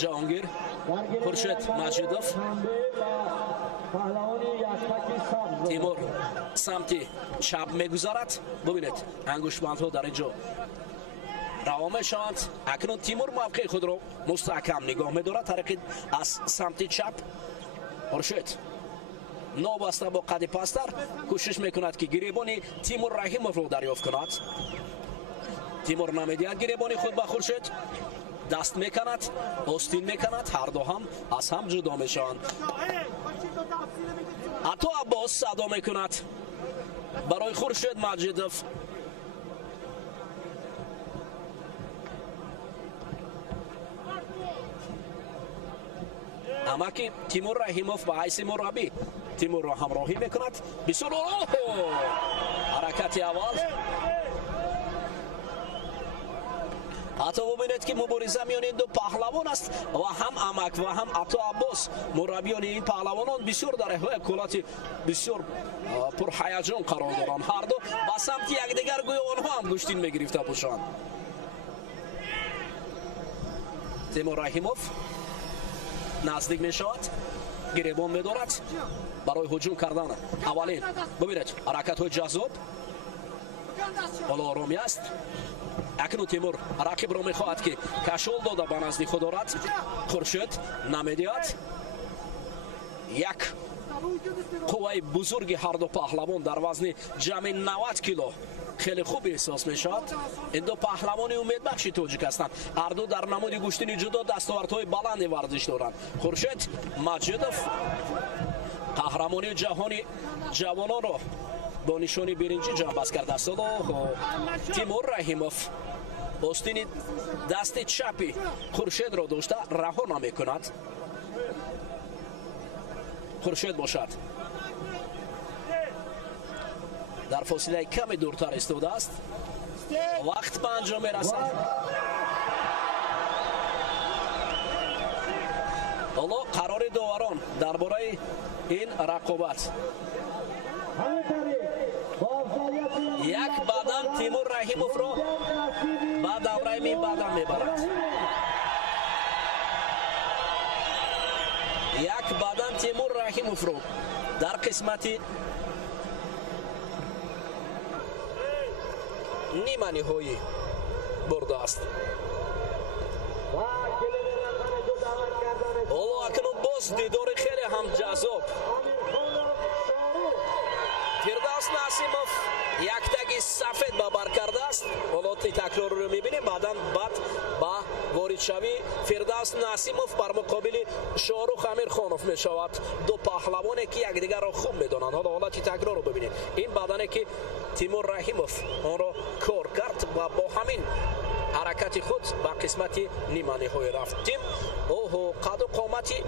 ҷаҳонгир, Хуршед Маҷидов, Тимур самти чап мегузарад. бубинед ангушбандҳо дар инҷо раво мешаванд. акнун Тимур мавқеи худро мустаҳкам нигоҳ медорад тариқи аз самти чап. Хуршед новаста бо қадди пастар кӯшиш мекунад ки гиребони Тимур Раҳимовро дарёфт кунад. Тимур намедиҳад гиребони худ ба Хуршед. даст меканад, остин меканад, ҳарду ҳам аз ҳам ҷудо мешаванд. ҳатто Аббос садо мекунад барои Хуршед Маҷидов. амаки Тимур Раҳимов ба ҳайси мураббӣ Тимурро ҳамроҳӣ мекунад. бисёр ҳаракати аввал. ҳатто бубинед ки мубориза миёни ин ду паҳлавон аст ва ҳам амак ва ҳам Атто Аббос мураббиёни ин паҳлавонон бисёр дар ҳолати бисёр пурҳаяҷон қарор доранд. ҳарду ба самти якдигар гӯё онҳо ҳам гӯштин мегирифта бошанд. Тимур Раҳимов наздик мешавад, гиребон медорад барои ҳуҷум кардан. аввалин бубинед ҳаракатҳои ҷаззоб. ҳоло оромӣ аст. акнун Тимур рақибро мехоҳад ки кашол дода ба назди худ орад. Хуршед намедиҳад. як қувваи бузурги ҳарду паҳлавон дар вазни ҷамъи 90 кило хеле хуб эҳсос мешавад. ин ду паҳлавони умедбахши тоҷик ҳастанд. ҳарду дар намуди гӯштини ҷудо дастовардҳои баланди варзиш доранд. Хуршед Маҷидов қаҳрамонии ҷаҳони ҷавононро бо нишони биринҷи ҷамъбаст кардааст. Тимур Раҳимов остини дасти чапи Хуршедро дошта раҳо намекунад. Хуршед бошад дар фосилаи каме дуртар истодааст. вақт ба анҷом мерасад. ҳоло қарори доварон дар бораи ин рақобат. як бадан Тимур Раҳимовро ба давраи минбаъдан мебарад. як бадан Тимур Раҳимовро дар қисмати нима ниҳоӣ бурдааст. дидори хеле ҳам ҷаззоб. фирдавс насимов як таги сафед ба бар кардааст. ҳолоти такрорро мебинем. баъдан баъд ба воридшавӣ фирдавс насимов бар муқобили шорух амирхонов мешавад. ду паҳлавоне ки якдигарро хуб медонанд. ҳоло ҳолати такрорро бибинем. ин баъдане ки тимур раҳимов онро кор кард ва бо ҳамин ҳаракати худ ба қисмати ниманиҳои рафтем. оҳо қаду қомати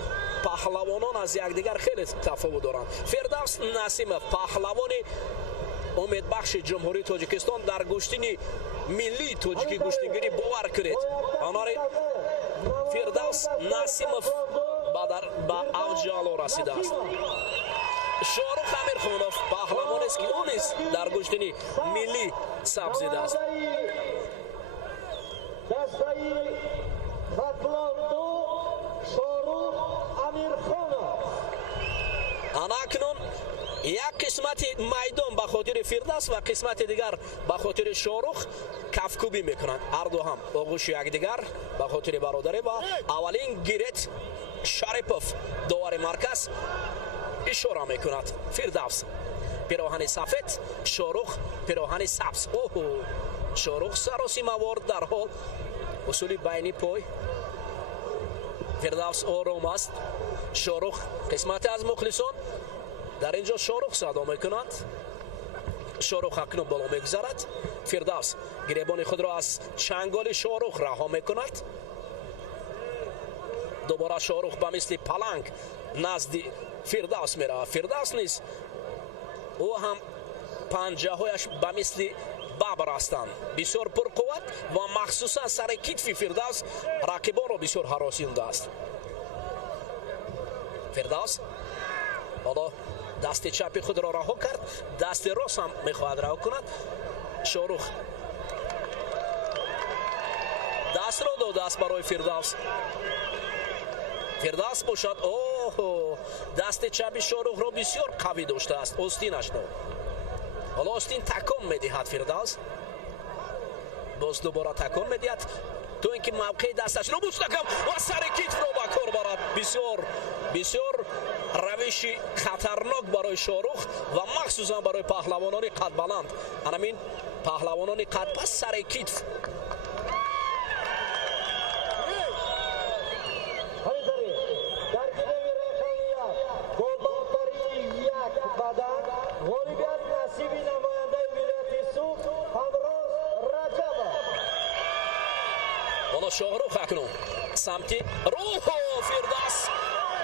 паҳлавонон аз якдигар хеле тафовут доранд. фирдавс насимов паҳлавони умедбахши ҷумҳурии тоҷикистон дар гӯштини миллии тоҷикӣ гӯштингирӣ бовар кунед. онори фирдавс насимов ба авҷи аъло расидааст. шорух амирхонов паҳлавонест ки он низ дар гӯштини миллӣ сабзидааст. دستایی خطلان دو شاروخ امیرخانov. анакнун як қисмати майдон ба хотири фирдавс ва қисмати дигар ба хотири шорух кафкӯбӣ мекунанд. ҳарду ҳам оғӯши якдигар ба хотири бародарӣ ва аввалин гирет шарипов довари марказ ишора мекунад. фирдавс пироҳани сафед, шорух пироҳани сабз. оҳо шорух саросимавор дар ҳол усули байни пой. фирдавс ором аст. шорух қисмате аз мухлисон дар ин ҷо шорух садо мекунад. шорух акнун боло мегузарад. фирдавс гиребони худро аз чанголи шорух раҳо мекунад. дубора шорух ба мисли паланг назди фирдавс меравад. фирдавс низ ӯ ҳам панҷаҳояш ба мисли бабр ҳастанд. бисёр пурқувват ва махсусан сари китфи фирдавс рақибонро бисёр ҳаросиндааст. фирдавс ҳоло дасти чапи худро раҳо кард. дасти рост ҳам мехоҳад раҳо кунад. шорух дастро додааст барои фирдавс. фирдавс бошад. оҳо дасти чапи шорухро бисёр қавӣ доштааст. остинашро ҳоло остин такон медиҳад. фирдавс боз дубора такон медиҳад то ин ки мавқеи дасташро мустаҳкам ва сари китфро ба кор барад. бисёр равиши хатарнок барои шорух ва махсусан барои паҳлавонони қадбаланд. анамин паҳлавонони қадпас сари китф. шоҳрух акнун самти рӯҳо фирдавс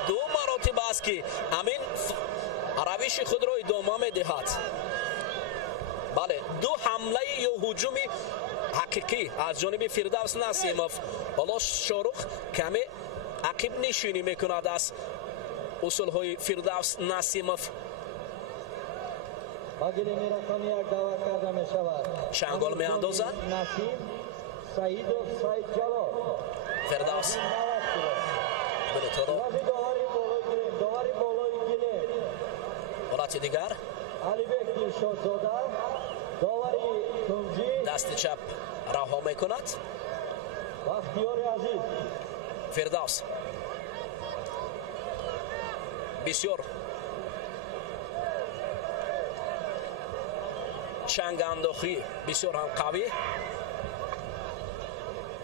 ду маротиб аст ки ҳамин равиши худро идома медиҳад. бале ду ҳамлаи ё ҳуҷуми ҳақиқӣ аз ҷониби фирдавс насимов. ҳоло шорух каме ақиб нишинӣ мекунад аз усулҳои фирдавс насимов. чангол меандозад. фирдавс ҳолати дигар дасти чап раҳо мекунад. фирдавс бисёр чангандохӣ бисёр ҳам қавӣ.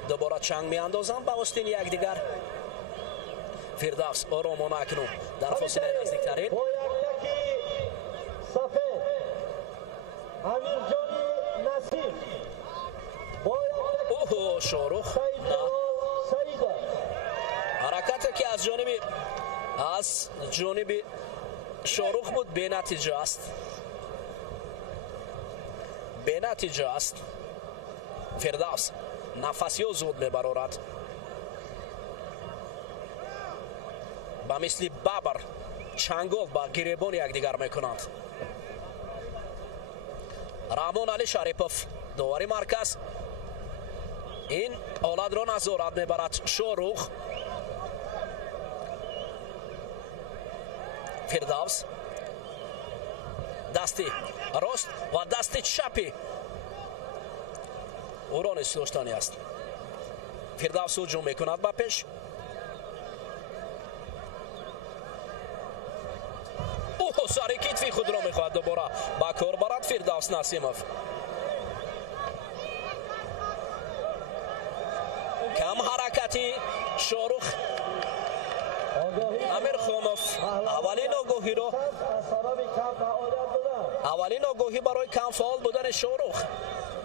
дубора чанг меандозанд ба остини якдигар. фирдавс оромона акнун дар фосилаи наздиктарин. оҳо шорух ҳаракате ки аз ҷониби шорух буд бенатиҷа аст. фирдавс нафасиё зуд мебарорад. ба мисли бабр чангол ба гиребони якдигар мекунанд. раҳмон али шарипов довари марказ ин ҳолатро назорат мебарад. шорух фирдавс дасти рост ва дасти чапи ӯро низ доштанӣ аст. фирдавс ҳуҷум мекунад ба пеш. سر کتفی خود را میخواهد دوباره با کار برد فردوس نسیمов. کم حرکتی شاروخ امیرخانوف اولین آگاهی برای کم فعال بودن شاروخ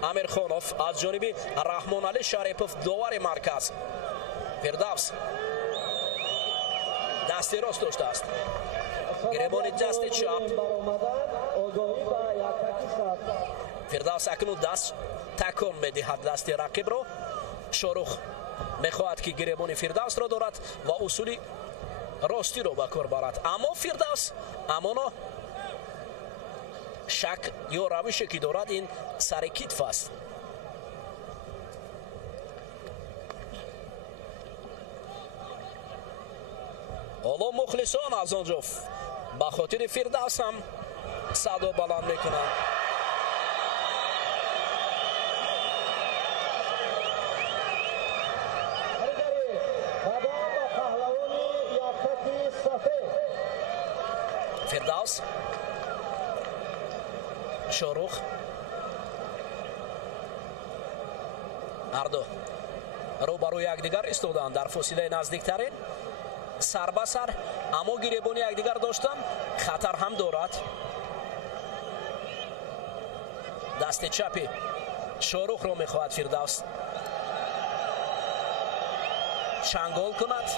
امیرخانوف از جانب رحمان علی شریپوف داور مرکز. فردوس دست راست داشته است، گریبان دست چپ. فردوس اکنون دست تکان میدهد دست رقیب را. شاروخ میخواهد که گریبان فردوس را دارد و اصول راستی را به کار برد، اما فردوس امانا شک یا روشی که دارد این سر کتف است. حالا مخلصان از آنجا به خاطر فردوس هم صدا بلند میکنند. فردوس شاروخ هر دو روبروی یکدیگر ایستادند در فاصله نزدیکترین سر به سر، اما گریبان یکدیگر داشتن خطر هم دارد. دست چپی شاروخ رو میخواهد فردوس چنگال کند.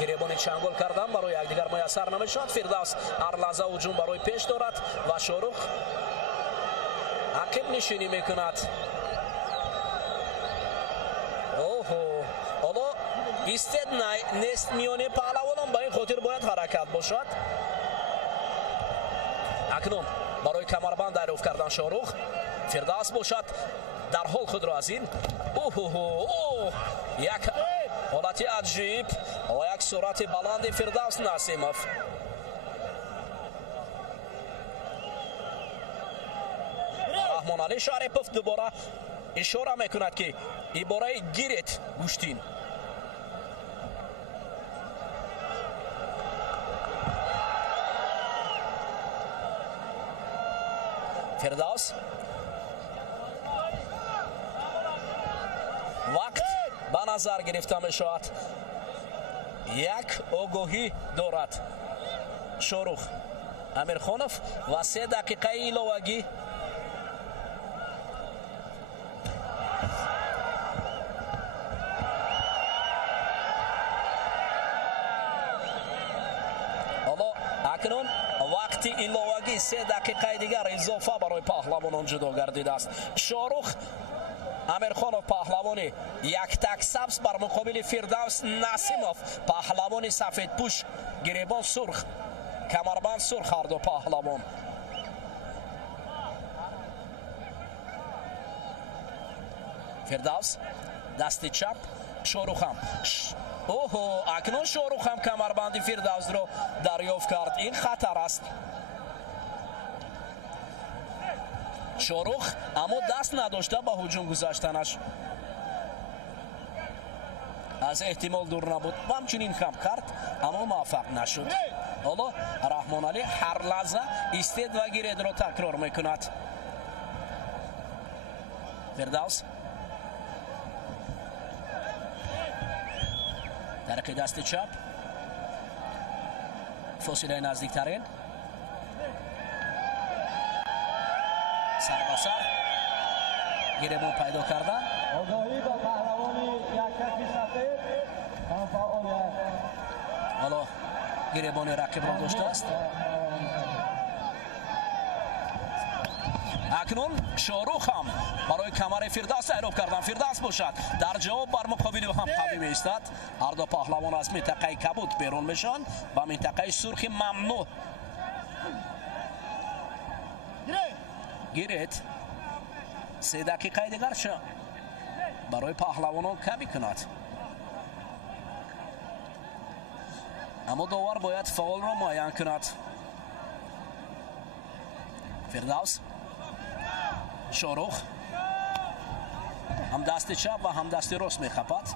گریبان چنگال کردن برای یکدیگر میسر نمیشود. فردوس هر لحظه هجوم برای پیش دارد و شاروخ عقب نشینی میکند. اوه حالا ایستد نیست میانه پهلوانان، به این خاطر باید حرکت باشد. اکنون برای کمربند دریافت کردن شاروخ، فردوس باشد در حال خود را از این یک حالت عجیب و یک سرعت بلند فردوس نسیمов. رحمان علی شریپوف دوباره اشاره میکند که عباره گیرت گوشتین. فردوس وقت به نظر گرفته می شود، یک آگاهی دارد شاروخ امیرخانوف و 3 دقیقه ایلاوگی. حالا اکنون وقتی ایلاوگی 3 دقیقه دیگر اضافه برای پهلوانان جدا گردیده است. شاروخ امیرخانوف پهلوانی یک تک سبز بر مقابل فردوس نسیمов پهلوانی سفید پوش، گریبان سرخ، کمربند سرخ هر دو پهلوان. فردوس دست چپ شاروخ هم اکنون شاروخ هم کمربند فردوس رو دریافت کرد. این خطر است. شاروخ اما دست نداشته به هجوم گذاشتنش، از احتمال دور نبود و همچنین هم کرد اما موفق نشد. حالا رحمان علی هر لحظه ایستد و گیرد را تکرار میکند. فردوس طریق دست چپ فاصله نزدیکترین سر به سر گریبان پیدا کردن. آگاهی با پهلوانی یکتکی سفید حالا گریبان رقیب را داشته است. اکنون شاروخ هم برای کمر فردوس دریافت کردن. فردوس باشد در جواب بر مقابل هم قوی میایستد. هر دو پهلوان از منطقه کبود بیرون میشن و منطقه سرخ ممنوع. گیرد 3 دقیقه دیگر شد برای پهلوانان کمی کند، اما داور باید فعال را معین کند. فردوس شاروخ هم دست چپ و هم دست راست میخپد.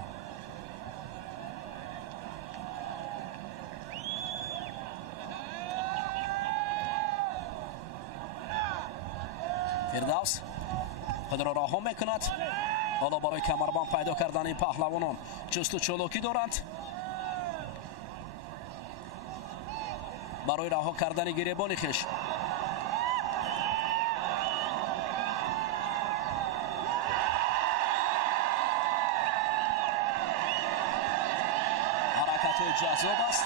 فردوس خود را رها میکند. حالا برای کمربند پیدا کردن این پهلوانان جست و چالاکی دارند برای رها کردن گریبان خویش. حرکت‌های جذاب است.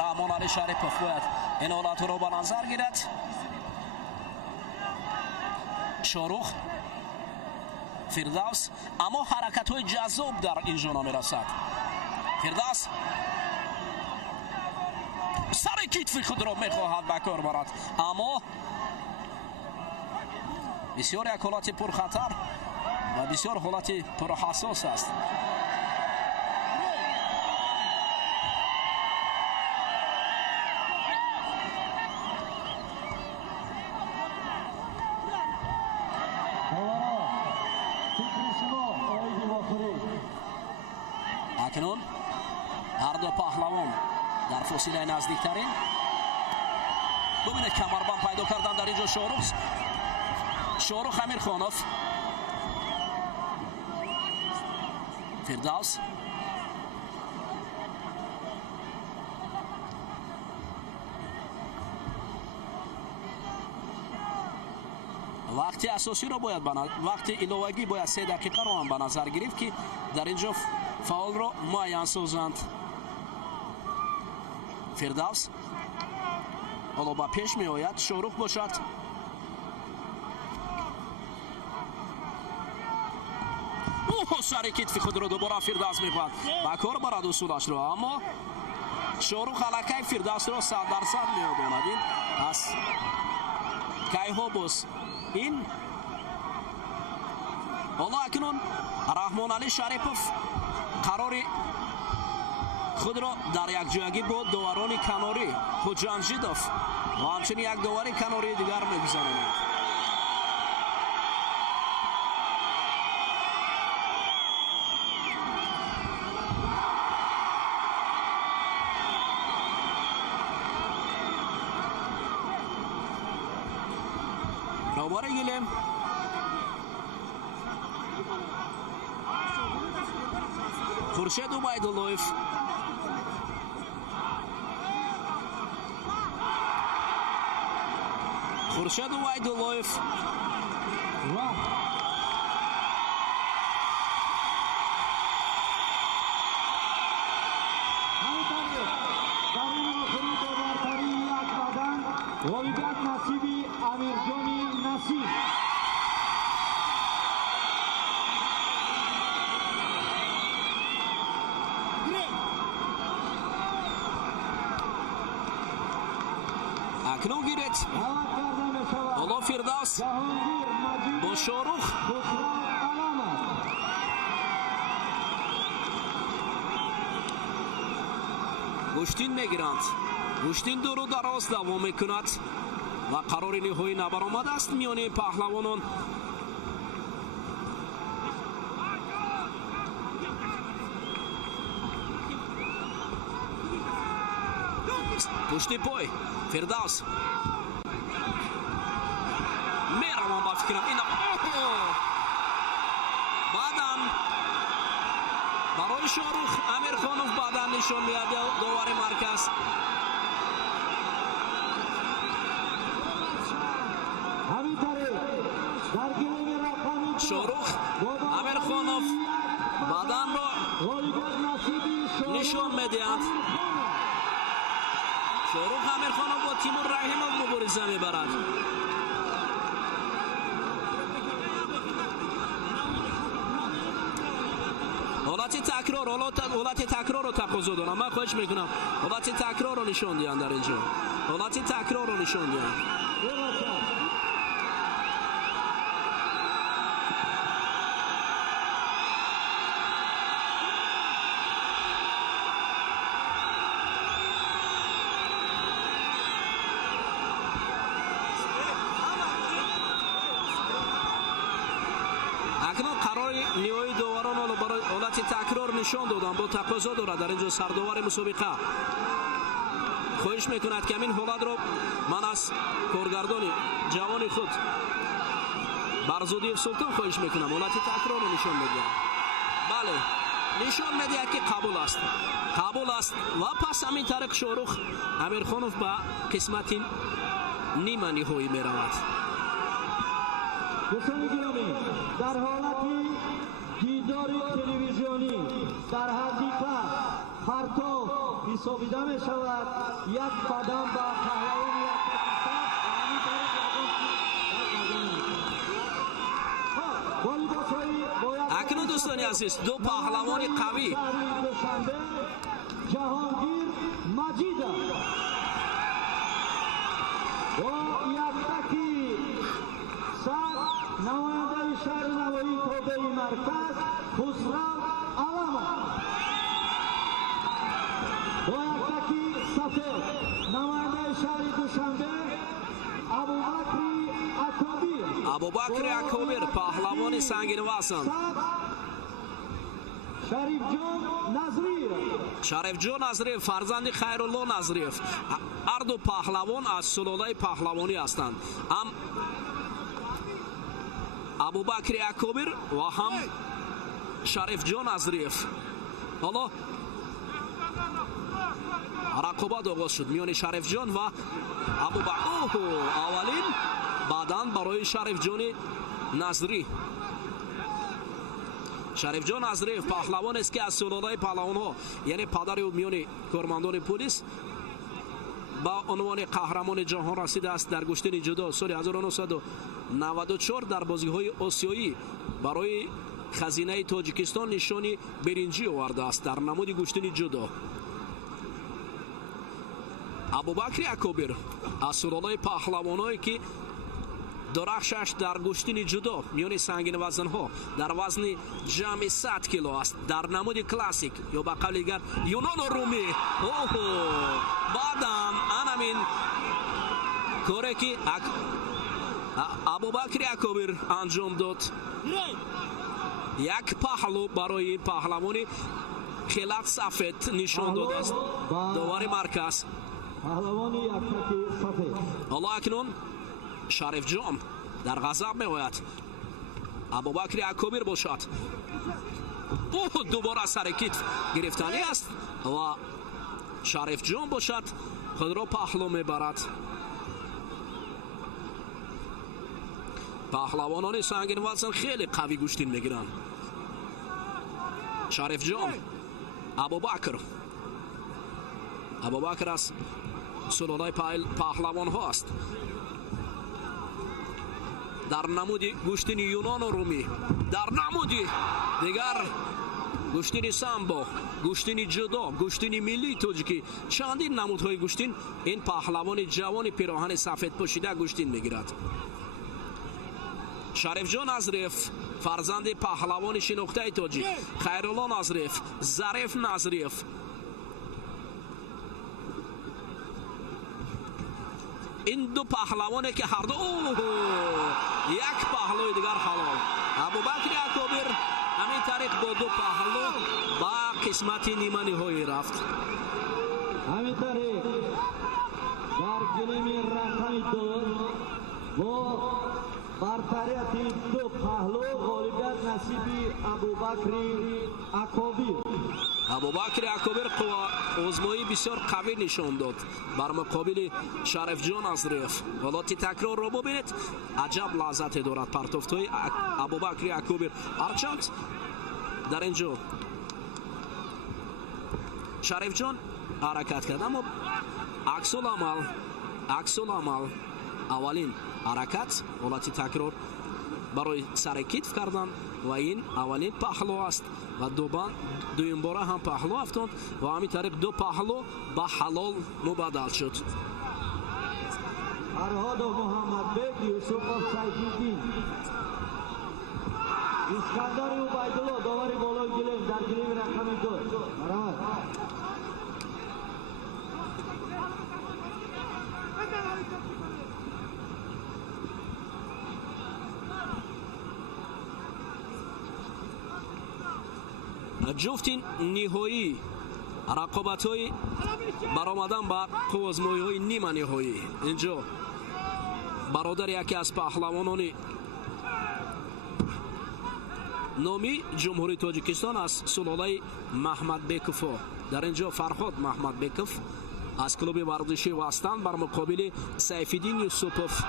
رحمان علی شریفов باید این حالت رو به نظر گیرد. شاروخ، فردوس، اما حرکت های جذاب در اینجا نمی‌رسد. فردوس سر کتف خود را میخواهد به کار برد، اما بسیار یک حالت پرخطر و بسیار حالت پرحساس است. اکنون هر دو پهلوان در فاصله نزدیکترین. ببینید کمربند پیدا کردن در اینجا شاروخ امیرخانوف، فردوس، وقتی اساسی رو باید وقتی الهوگی باید 3 دقیقه رو هم به نظر گرفت که در اینجا فاول رو معین سازند. فردوس حالا با پیش می آید. شاروخ باشد. سر کتف خود رو دوباره فردوس می خواهد با کار برد اصولش رو، اما شاروخ علاقه فردوس رو 100% می آداند. این از کیها باز این. حالا اکنون رحمان علی شریفов قرار خود را در یک جایگی با داوران کناری خوجانجیدوف و همچنین یک داور کناری دیگر میگذارند. دوباره گیلم خورشید عبیداللهیف، خورشید عبیداللهیف اکنون گیرد. حالا فردوس با شاروخ گشتین میگیرند. گشتین دور و دراز دوام میکند و قرار نهایی نبرآمد است میان پهلوانان. پشت پای فردوس میروم با فکرم اینا بعدم برای شاروخ امیرخانوف بعدم نشان میاد داور مرکز. شاروخ امیرخانوف بعدم را نشان میدهد. شاروخ امیرخانوف با تیمور رحیموف مبارزه میبرد. حالت تکرار رو تقاضا دارم. من خواهش میکنم حالت تکرار رو نشان دهند در اینجا. حالت تکرار رو نشان دهند. اکنون قرار نیای داوران برای حالت تکرار نشان دادن با تقاضا دارد در اینجا سرداور مسابقه. خواهش میکند که همین حالت رو من از کارگردان جوان خود برزودی سلطان خواهش میکنم حالت تکرار رو نشان بدهد. بله نشان میدهد که قبول است و پس همین طریق شاهرخ امیرخانов به قسمت نیمه نهایی میرود. دوستان گرامی در حالتی دیدار تلویزیونی در حقیقت پرتو حسابیده می شود یک قدم به پهلوان اکنون دوستانی عزیز دو پهلوان قوی جهانگیر مجید و یکتکی سر نماینده شهر نوایی توبه مرکز خسرو علم و یکتکی سفید نماینده شهر دوشنبه ابوبکر اکابر پهلوان سنگین وزن. شریف جان نظریف فرزند خیرالله نظریف هر دو پهلوان از سلاله پهلوانی هستند. هم ابوبکر اکابر و هم شریف جان نظریف. حالا رقابت آغاز شد میان شریف جان و ابوبکر. اولین بعداً برای شریف جان نظری. شریف جان نظری پهلوان است که از سلاله پهلوان ها یعنی پدر او میان کارمندان پلیس با عنوان قهرمان جهان رسیده است. در گشتن جودو سال 1994 در بازی های آسیایی برای خزینه تاجیکستان نشانی برنجی آورده است در نماد گشتن جودو. ابوبکر اکابر از سلاله پهلوانایی که درخشش در گشتن جودو میان سنگین وزن ها در وزن جمع 100 کیلو است در نماد کلاسیک یا به قول دیگر یونان و رومی. بعدم همین کاری که ابوبکر اکابر انجام داد یک پهلو برای پهلوان خلعت سفید نشان داده است داور مرکز. حالا اکنون شریف جان در غضب میآید. ابوبکر اکابر باشد دوباره سر کتف گرفتنی است و شریف جان باشد خود را پهلو میبرد. پهلوانان سنگین وزن خیلی قوی گشتین میگیرند. شریف جان ابوبکر از سلاله پهلوان ها است در نمود گشتن یونان و رومی، در نمود دیگر گشتن سامبو، گشتن جودو، گشتن ملی تاجیکی، چندین نمودهای گشتن این پهلوان جوان پیراهن سفید پوشیده گشتن میگیرد. شریف جان نظریف فرزند پهلوان شناخته تاجیک خیرالله نظریف ظریف نظریف. این دو پهلوانه که هر دو یک پهلوی دیگر حلال. ابوبکر اکابر همین طریق با دو پهلو با قسمت نیمه نهایی رفت. همین طریق در گلیم رقم دو و برتریت دو پهلو غالبیت نصیبی ابوبکر اکابر آزمایی بسیار قوی نشان داد بر مقابل شریف جان نظریف. حالات تکرار را ببینید عجب لذت دارد پرتافتهای ابوبکر اکابر. هرچند در اینجا شریف جان حرکت کرد اما عکس العمل اولین حرکت حالت تکرار برای سر کتف کردن و این اولین پهلو است و دویم باره هم پهلو افتاد و همین طریق دو پهلو به حلال مبادل شد. فرهاد و محمد بیگ یوسف سیف‌الدین اسکندر عبیدالله داوری بالای گلیم در گلیم رقم 2 مرحبا. جفت نهایی رقابت‌های برآمدن با آزمایش‌های نیمه نهایی. اینجا برادر یکی از پهلوانان نامی جمهوری تاجیکستان از سلاله محمدبеков. در اینجا فرهاد محمدбеков از کلوب ورزشی وستان بر مقابل سیفالدین یوسپов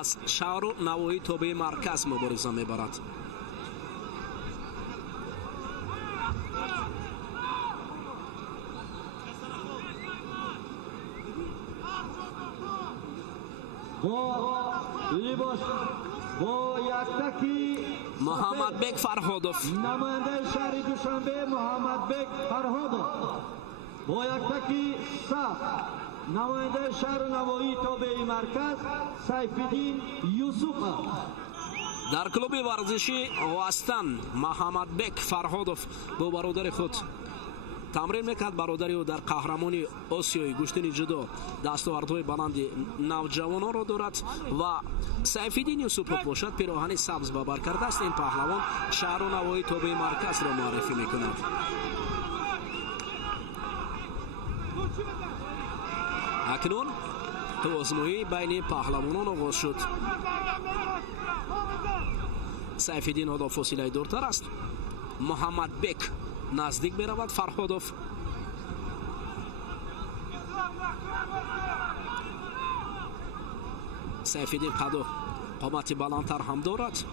از شهر و نواحی تابع مرکز مبارزه میبرد. با یکتکی محمدбек فرهادов نماینده شهر دوشنبه محمدбек فرهادов با یکتکی صف نماینده شهر نواحی تابع مرکز سیفالدین یوسپov. در کلوب ورزشی وستان محمدбек فرهادов با برادر خود تمرین میکرد. برادری او در قهرمانی آسیای گشتن جدو دستاوردهای بلند نوجوانان را دارد و سیفالدین یوسپov باشد پیراهن سبز به بر کرده است. این پهلوان شهر و نواحی تابع مرکز را معرفی میکند. اکنون آزمایش بین پهلوانان آغاز شد. سیفالدین حالا فاصله دورتر است. محمدбек نزدیک می رود فرهادов. سیفالدین قد و قامت بلندتر هم دارد.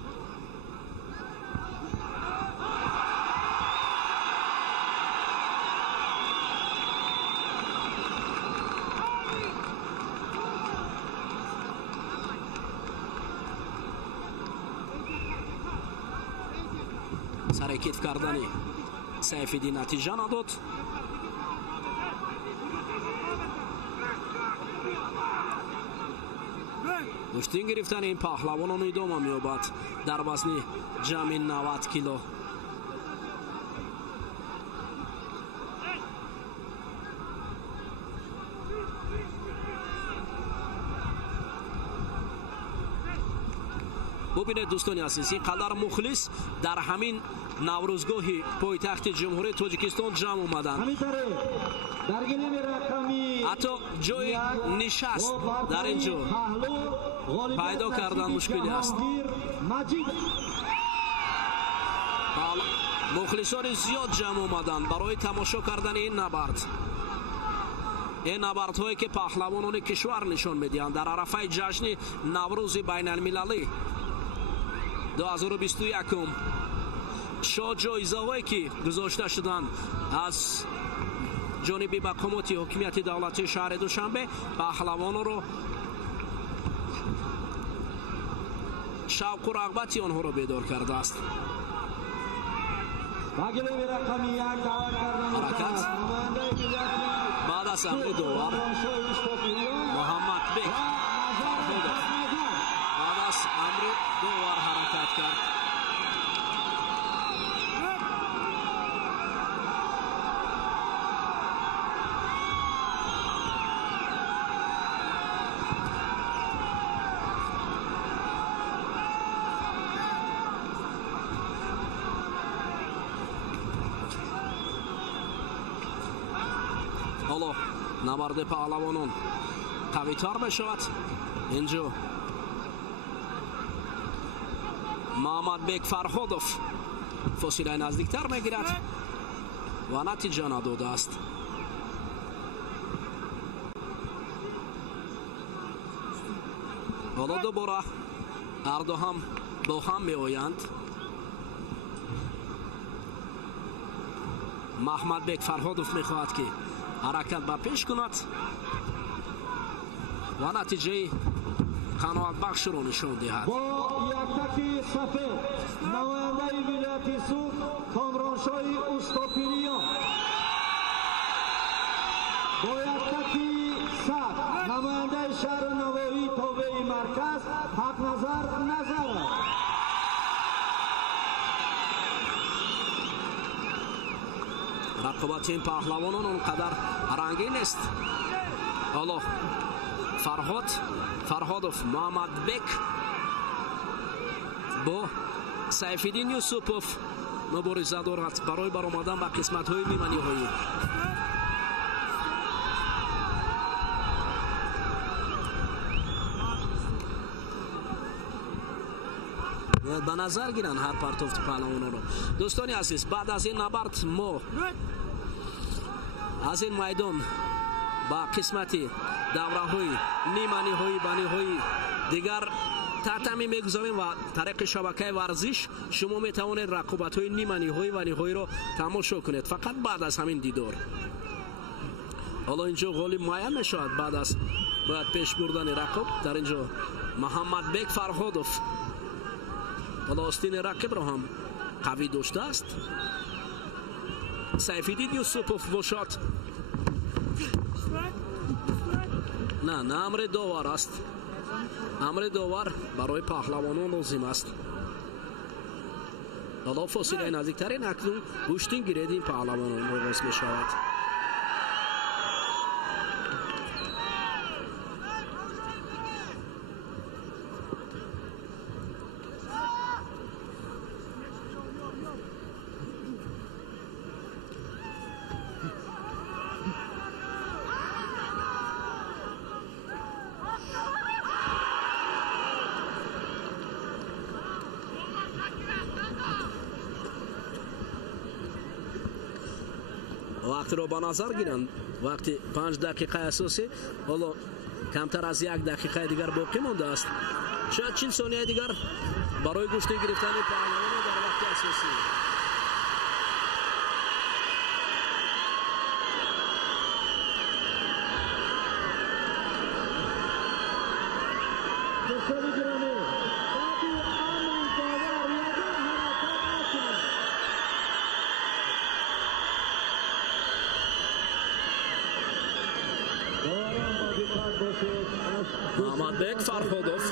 سرکیف کردنی سیفالدین نتیجه نداد. کشتین گرفتن این پهلوانان ادامه می‌یابد در وزن جمعی 90 کیلو. ببینید دوستان عزیز قدر مخلص در همین نوروزگاهی پایتخت جمهوری تاجیکستان جمع اومدن. حتی جای نشست در اینجا پیدا کردن مشکلی است. مخلصان زیاد جمع اومدن برای تماشا کردن این نبرد. این نبردهایی که پهلوانان کشور نشان میدهند در عرفه جشن نوروز بین المللی 2021. شاد جایزه هایی که گذاشته شدند از جانب مقامات حکومت دولتی شهر دوشنبه پهلوانان رو شوق و رغبت آنها را بیدار کرده است. حرکت بعد از امر داور محمدбек فرهادов بعد از امر داور حرکت کرد. حالا نبرد پهلوانان قوی‌تر بشود. اینجا محمدбек فرهادов فاصله نزدیکتر میگیرد و نتیجه نداده است. حالا دوباره هر دو هم با هم می آیند. محمدбек فرهادов میخواهد که حرکت به پیش کند و نتیجه قناعت بخش را نشان دهد. با یکتکی سفید نماینده ولایت سوخت کامرانشاه استاپیریان با یکتکی صف نماینده شهر نواحی تابع مرکز حق نظر رقابت این پهلوانان اونقدر رنگین است. حالا فرهادов محمدбек با سیفالدین یوسپov мубориза дорад барои баромадан ба қисматҳои ниманиҳоӣ. ба назар гиранд ҳар партофти паҳлавононро. дӯстони азиз, баъд аз ин набард мо аз ин майдон ба қисмати давраҳои ниманиҳои ба ниҳои дигар татами мегузорем ва тариқи шабакаи варзиш шумо метавонед рақобатҳои ниманиҳои ва ниҳоиро тамошо кунед фақат баъд аз ҳамин дидор. ҳоло инҷо ғолиб муайян мешавад баъд аз бояд пеш бурдани рақоб. дар инҷо Муҳаммадбек Фарҳодов ҳоло остини рақибро ҳам қавӣ доштааст. Сайфиддин Юсупов бошад. на амри довар аст. амри довар барои паҳлавонон лозим аст. ҳоло фосилаи наздиктарин акнун гӯштин гиреди паҳлавонон оғоз мешавад. вақтро ба назар гиранд. вақти 5 дақиқаи асосӣ. ҳоло камтар аз 1 дақиқаи дигар боқӣ мондааст. шояд 40 сонияи дигар барои гӯштин гирифтани паҳлавоно дар вақти асосӣ. Муҳаммадбек Фарҳодов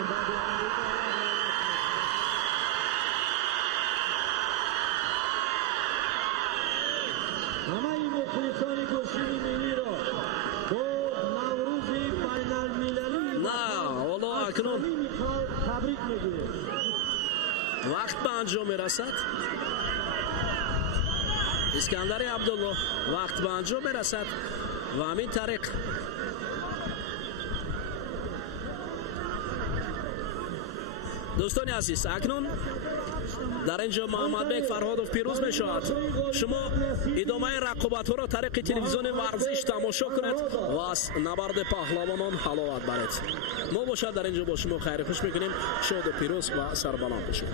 ҳамаи мухлисони гӯштини миллиро бо наврӯзи байналмилалӣ ҳоло акнун табрик мегӯем. вақт ба анҷом мерасад. Искандари Абдулло вақт ба анҷом мерасад ва ҳамин тариқ дӯстони азиз, акнун дар инҷо Муҳаммадбек Фарҳодов пирӯз мешавад. шумо идомаи рақобатҳоро тариқи телевизиони варзиш тамошо кунед ва аз набарди паҳлавонон ҳаловат баред. мо бошад дар инҷо бо шумо хайри хуш мекунем. шоду пирӯз ва сарбаланд бошед.